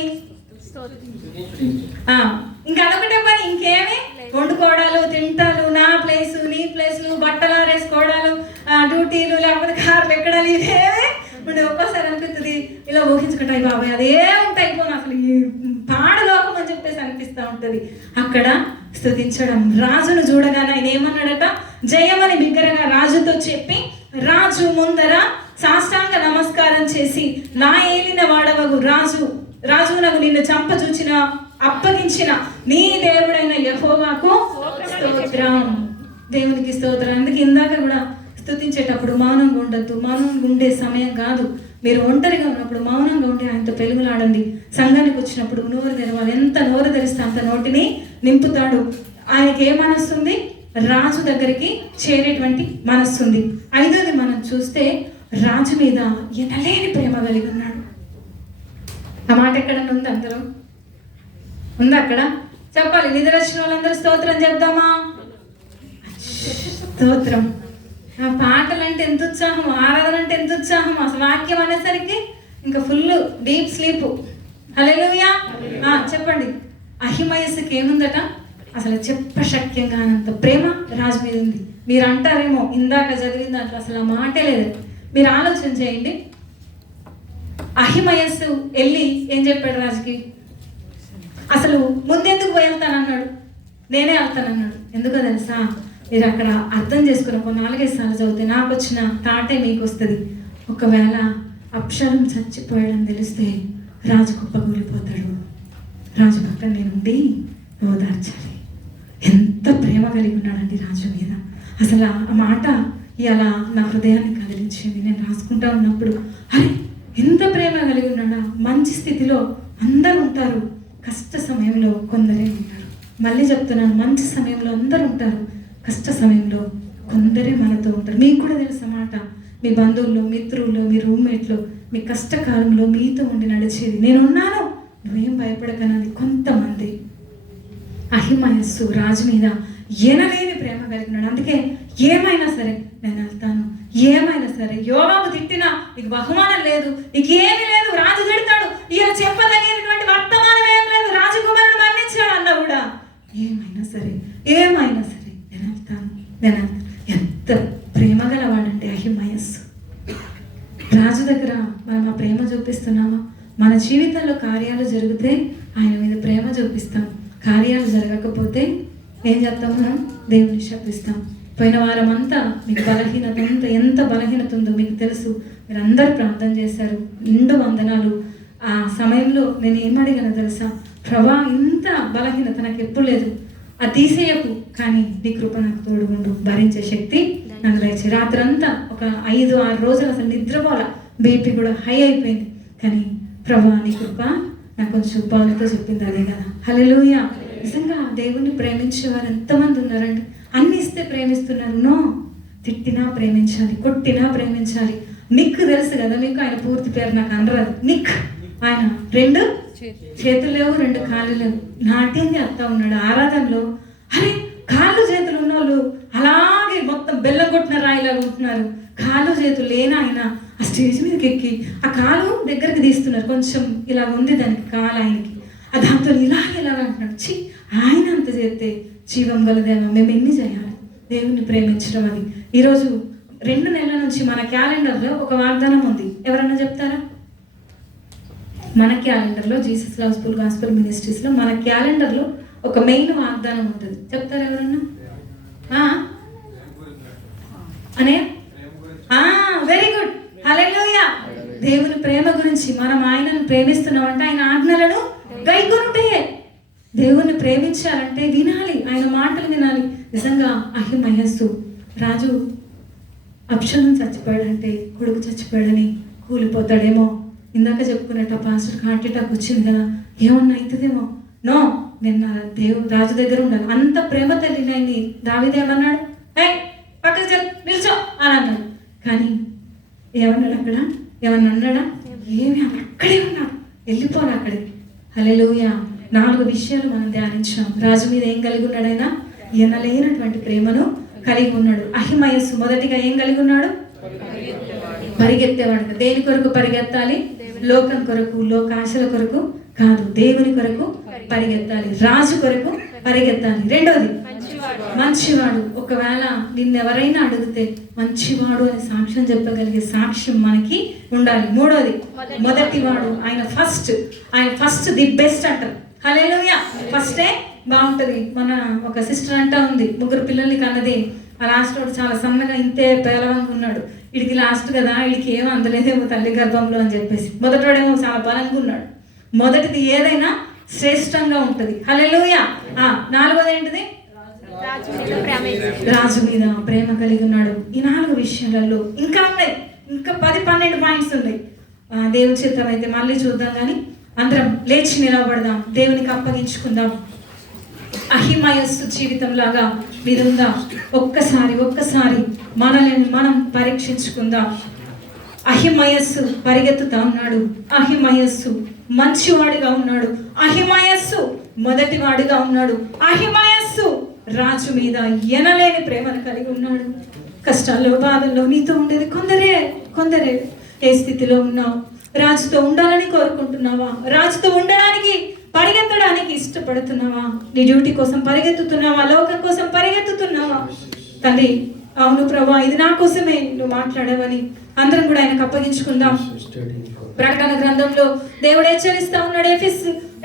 ఇంకా అదొకటే పని, ఇంకేమి? వండుకోవడాలు, తింటాలు, నా ప్లేసు, నీ ప్లేసు, బట్టలు ఆరేసుకోవడాలు, డ్యూటీలు, లేకపోతే కార్లు ఎక్కడాలి, ఇవేమే ఉండే. ఒక్కోసారి అనిపిస్తుంది ఇలా ఊహించుకుంటాయి, బాబాయ్ అదే ఉంటాయి పోను, అసలు ఈ పాడలోకం అని చెప్పేసి అనిపిస్తూ ఉంటుంది. అక్కడ స్తుతించడం. రాజును చూడగానే ఆయన ఏమన్నాడట? జయమని బిగ్గరగా రాజుతో చెప్పి రాజు ముందర సాష్టాంగ నమస్కారం చేసి, నా ఏలిన వాడవగు రాజునకు నిన్ను చంపచూచిన అప్పగించిన నీ దేవుడైన యెహోవాకు స్తోత్రం. దేవునికి స్తోత్రం. అందుకే ఇందాక కూడా స్తుతించేటప్పుడు మౌనంగా ఉండద్దు. మౌనంగా ఉండే సమయం కాదు. మీరు ఒంటరిగా ఉన్నప్పుడు మౌనంగా ఉండి ఆయనతో పెలుగులాడండి. సంఘానికి వచ్చినప్పుడు నోరు తెరవాలి. ఎంత నోరు తెరిస్తే అంత నోటిని నింపుతాడు. ఆయనకి ఏ మనస్సుంది? రాజు దగ్గరికి చేరేటువంటి మనస్సుంది. 5వది మనం చూస్తే రాజు మీద ఎనలేని ప్రేమ కలిగి ఉన్నాడు. ఆ మాట ఎక్కడన్నా ఉంది? అందరూ ఉందా? అక్కడ చెప్పాలి. నిద్ర వచ్చిన వాళ్ళందరూ స్తోత్రం చెప్దామా? స్తోత్రం. ఆ పాటలు అంటే ఎంత ఉత్సాహం, ఆరాధన అంటే ఎంత ఉత్సాహం, అసలు వాక్యం అనేసరికి ఇంకా ఫుల్ డీప్ స్లీప్. హల్లెలూయా. చెప్పండి, అహిమయస్సుకి ఏముందట? అసలు చెప్పశక్యం కానంత ప్రేమ రాజు మీద ఉంది. మీరు అంటారేమో ఇందాక చదివిన దాంట్లో అసలు ఆ మాటే లేదు. మీరు ఆలోచన చేయండి. అహిమయస్సు వెళ్ళి ఏం చెప్పాడు రాజుకి? అసలు ముందెందుకు వెళ్తానన్నాడు? నేనే వెళ్తానన్నాడు. ఎందుకో తెలుసా? మీరు అక్కడ అర్థం చేసుకుని ఒక 4-5 సార్లు చదివితే నాకు వచ్చిన తాటే మీకు వస్తుంది. ఒకవేళ అప్షాలం చచ్చిపోయాడని తెలిస్తే రాజు కుప్పకూలిపోతాడు. రాజు పక్కన నేనుండి ఓదార్చాలి. ఎంత ప్రేమ కలిగి ఉన్నాడండి రాజు మీద. అసలు ఆ మాట ఇలా నా హృదయాన్ని కదిలించింది. నేను రాసుకుంటా ఉన్నప్పుడు అరే ఎంత ప్రేమ కలిగి ఉన్నాడా. మంచి స్థితిలో అందరూ ఉంటారు, కష్ట సమయంలో కొందరే ఉంటారు. మళ్ళీ చెప్తున్నాను, మంచి సమయంలో అందరూ ఉంటారు, కష్ట సమయంలో కొందరే మనతో ఉంటారు. మీకు కూడా తెలుసు మాట. మీ బంధువుల్లో, మిత్రుల్లో, మీ రూమ్మేట్లో, మీ కష్టకాలంలో మీతో ఉండి నడిచేది నేనున్నాను, నువ్వేం భయపడకనది కొంతమంది. అహిమయస్సు రాజు మీద ఎనలేని ప్రేమ కలిగినాడు. అందుకే ఏమైనా సరే నేను వెళ్తాను, ఏమైనా సరే. యోవాబు తిట్టినా నీకు బహుమానం లేదు, నీకు ఏమీ లేదు, రాజు తిడతాడు, ఇక చెప్పదగినటువంటి వర్తమానం ఏం లేదు, రాజకుమారుడు మరణించాడు అన్నా కూడా ఏమైనా సరే నేను వెళ్తాను. ఎంత ప్రేమ గలవాడంటే అహిమయస్సు. రాజు దగ్గర మనం ఆ ప్రేమ చూపిస్తున్నామా? మన జీవితంలో కార్యాలు జరిగితే ఆయన మీద ప్రేమ చూపిస్తాం, కార్యాలు జరగకపోతే ఏం చేస్తాం? మనం దేవుని శపిస్తాం. పోయిన వారం అంతా మీకు బలహీనత ఎంత బలహీనత ఉందో మీకు తెలుసు. మీరు అందరూ ప్రార్థన చేశారు, నిండు వందనాలు. ఆ సమయంలో నేను ఏం అడిగానో తెలుసా? ప్రభా, ఇంత బలహీనత నాకు ఎప్పుడు లేదు, అది తీసేయకు, కానీ నీ కృప నాకు తోడుగుండు, భరించే శక్తి నాకు దయచేయి. రాత్రంతా ఒక 5-6 రోజులు అసలు నిద్రపోవాల, బీపీ కూడా హై అయిపోయింది. కానీ ప్రభా నీ కృప నాకు కొంచెం పౌలతో చెప్పింది అదే కదా. హల్లెలూయా. నిజంగా దేవుణ్ణి ప్రేమించేవారు ఎంతమంది ఉన్నారండి? అన్ని ఇస్తే ప్రేమిస్తున్నారు. నో, తిట్టినా ప్రేమించాలి, కొట్టినా ప్రేమించాలి. నిక్ తెలుసు కదా మీకు, ఆయన పూర్తి పేరు నాకు అనరాదు. నిక్. ఆయన 2 చేతులు లేవు, 2 కాళ్ళు లేవు, నాట్యం చేస్తా ఉన్నాడు ఆరాధనలో. అరే కాళ్ళు చేతులు ఉన్నోళ్ళు అలాగే మొత్తం బెల్లం కొట్టిన రాయిలాగా ఉంటున్నారు. కాళ్ళు చేతులు లేని ఆయన ఆ స్టేజ్ మీదకి ఎక్కి ఆ కాలు దగ్గరికి తీస్తున్నారు, కొంచెం ఇలా ఉంది దానికి కాలు ఆయనకి, ఆ దాంతో ఇలాగ అంటున్నాడు. ఆయన అంత చేస్తే జీవం గలదేమో, మేము ఎన్ని చేయాలి దేవుణ్ణి ప్రేమించడం అని. ఈరోజు 2 నెలల నుంచి మన క్యాలెండర్లో ఒక వాగ్దానం ఉంది. ఎవరన్నా చెప్తారా? మన క్యాలెండర్లో జీసస్ లవ్ స్కూల్ గాస్పెల్ మినిస్ట్రీస్లో మన క్యాలెండర్లో ఒక మెయిన్ వాగ్దానం ఉంటుంది. చెప్తారా ఎవరన్నా? అనే వెరీ గుడ్. హల్లెలూయా. దేవుని ప్రేమ గురించి మనం ఆయనను ప్రేమిస్తున్నామంటే ఆయన ఆజ్ఞలను గైకొనుటే. దేవుణ్ణి ప్రేమించాలంటే వినాలి, ఆయన మాటలు వినాలి. నిజంగా అహిమయస్సు రాజు అప్షాలం చచ్చిపోయాడంటే కొడుకు చచ్చిపోయాడని కూలిపోతాడేమో. ఇందాక చెప్పుకున్నట్టు పాస్టర్ హార్ట్ అటాక్ వచ్చింది కదా, ఏమన్నా అవుతుందేమో. నో, నేను రాజు దగ్గర ఉండాలి. అంత ప్రేమ తల్లి ఆయన్ని దావీదేమన్నాడు? పక్కకు నిల్చో అని అన్నాడు. కానీ ఏమన్నాడు అక్కడ? ఏమన్నా అన్నాడా? ఏమి అక్కడే ఉన్నాడు, వెళ్ళిపోను అక్కడికి. హల్లెలూయా. 4 విషయాలు మనం ధ్యానించాం. రాజు మీద ఏం కలిగి ఉన్నాడైనా? ఎనలేనటువంటి ప్రేమను కలిగి ఉన్నాడు. అహిమయస్సు మొదటిగా ఏం కలిగి ఉన్నాడు? పరిగెత్తేవాడు. దేని కొరకు పరిగెత్తాలి? లోకం కొరకు, లోకాశల కొరకు కాదు, దేవుని కొరకు పరిగెత్తాలి, రాజు కొరకు పరిగెత్తాలి. 2వది మంచివాడు. ఒకవేళ నిన్నెవరైనా అడిగితే మంచివాడు అని సాక్ష్యం చెప్పగలిగే సాక్ష్యం మనకి ఉండాలి. 3వది మొదటివాడు. ఆయన ఫస్ట్ ది బెస్ట్ అంటారు. హల్లెలూయా. ఫస్టే బాగుంటుంది. మన ఒక సిస్టర్ అంటా ఉంది, 3 పిల్లల్ని కన్నది. ఆ లాస్ట్ వాడు చాలా సన్నగా ఇంతే పేలవంగా ఉన్నాడు. వీడికి లాస్ట్ కదా, వీడికి ఏమో అందలేదేమో తల్లి గర్భంలో అని చెప్పేసి. మొదటివాడేమో చాలా బలంగా ఉన్నాడు. మొదటిది ఏదైనా శ్రేష్టంగా ఉంటుంది. హల్లెలూయా. 4వది ఏంటిది? రాజు మీద ప్రేమ కలిగి ఉన్నాడు. ఈ 4 విషయాలలో ఇంకా ఉన్నాయి, ఇంకా 10-12 పాయింట్స్ ఉన్నాయి. దేవుని చిత్తం అయితే మళ్ళీ చూద్దాం. కానీ అందరం లేచి నిలబడదాం, దేవునికి అప్పగించుకుందాం. అహిమయస్సు జీవితం లాగా మీదుందా? ఒక్కసారి మనల్ని మనం పరీక్షించుకుందాం. అహిమయస్సు పరిగెత్తుతా ఉన్నాడు. అహిమయస్సు మంచివాడిగా ఉన్నాడు. అహిమయస్సు మొదటివాడిగా ఉన్నాడు. అహిమయస్సు రాజు మీద ఎనలేని ప్రేమను కలిగి ఉన్నాడు. కష్టాల్లో బాధల్లో నీతో ఉండేది కొందరే. ఏ స్థితిలో ఉన్నావు? రాజుతో ఉండాలని కోరుకుంటున్నావా? రాజుతో ఉండడానికి పరిగెత్తడానికి ఇష్టపడుతున్నావా? నీ డ్యూటీ కోసం పరిగెత్తుతున్నావా? లోకం కోసం పరిగెత్తుతున్నావా? తండ్రి, అవును ప్రభా, ఇది నా కోసమే నువ్వు మాట్లాడావని అందరం కూడా ఆయనకు అప్పగించుకుందాం. ప్రకటన గ్రంథంలో దేవుడు హెచ్చరిస్తా ఉన్నాడు,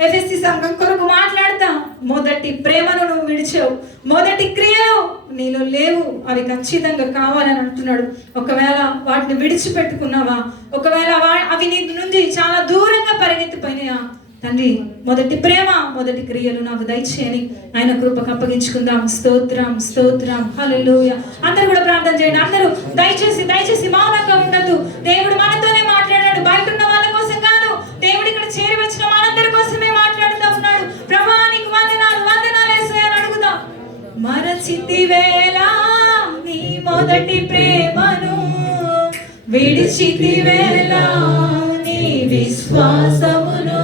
ఎఫెసీ సంఘం కొరకు మాట్లాడతా, మొదటి ప్రేమను నువ్వు విడిచావు, మొదటి క్రియలు నీలో లేవు, అవి ఖచ్చితంగా కావాలని అంటున్నాడు. ఒకవేళ వాటిని విడిచిపెట్టుకున్నావా? ఒకవేళ అవి నీ నుండి చాలా దూరంగా పరిగెత్తిపోయినాయా? తండ్రి, మొదటి ప్రేమ, మొదటి క్రియలు నాకు దయచేయని ఆయన కృపకు అప్పగించుకుందాం. స్తోత్రం హల్లెలూయా. అందరూ కూడా ప్రార్థన చేయండి. అందరూ దయచేసి మౌనంగా ఉండద్దు. దేవుడు మనతోనే మాట్లాడాడు, బయట ఉన్న వాళ్ళ కోసం కాదు. దేవుడు ఇక్కడ చేరి వచ్చిన మనందరి కోసమే మాట్లాడుతూ ఉన్నాడు. ప్రభువా, నీకు వందనాలు యేసయ్యా అని అడుగుదాం. మరచితివేలా నీ మొదటి ప్రేమను, విడిచితివేలా నీ విశ్వాసమును,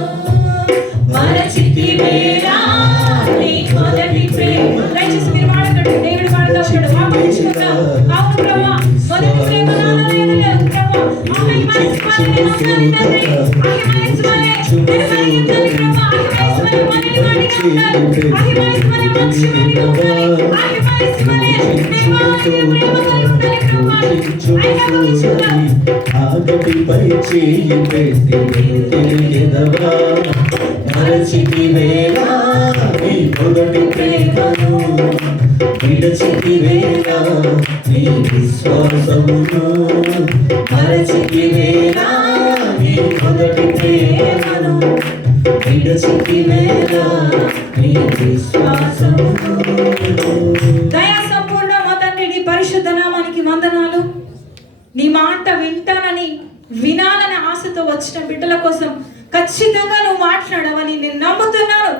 మరచితివేలా నీ మొదటి ప్రేమ. దయచేసి మీరు మాట్లాడండి. దేవుడు పాడుతూ ఉంటాడు, ఆపగించుకుందాం. అవును ప్రభువా, మొదటి ప్రేమ నాలో లేదు ప్రభువా. ఆగటిపై చేయి పెట్టి తిరిగెదవా, మరచితివేలా నీ మొదటి ప్రేమను, విడచితివేలా నీ విశ్వాసమును, మరచితివేలా నీ మొదటి ప్రేమను, విడచితివేలా నీ విశ్వాసమును. దయా సంపూర్ణ మా తండ్రి, నీ పరిశుద్ధ నామానికి వందనాలు. నీ మాట వినాలని ఆశతో వచ్చిన బిడ్డల కోసం ఖచ్చితంగా నువ్వు మాట్లాడవని నేను నమ్ముతున్నాను.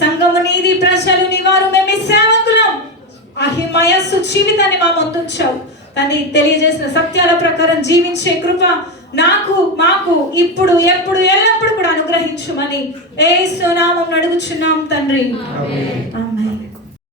సంఘము నీది, ప్రజలు నీ వారు, మేము సేవకులం. అహిమయస్సు జీవితాన్ని మా ముందుంచావు. తను తెలియజేసిన సత్యాల ప్రకారం జీవించే కృప మాకు ఇప్పుడు ఎప్పుడు ఎల్లప్పుడు కూడా అనుగ్రహించుమని యేసు నామమున అడుగుచున్నాం తండ్రి. ఆమేన్.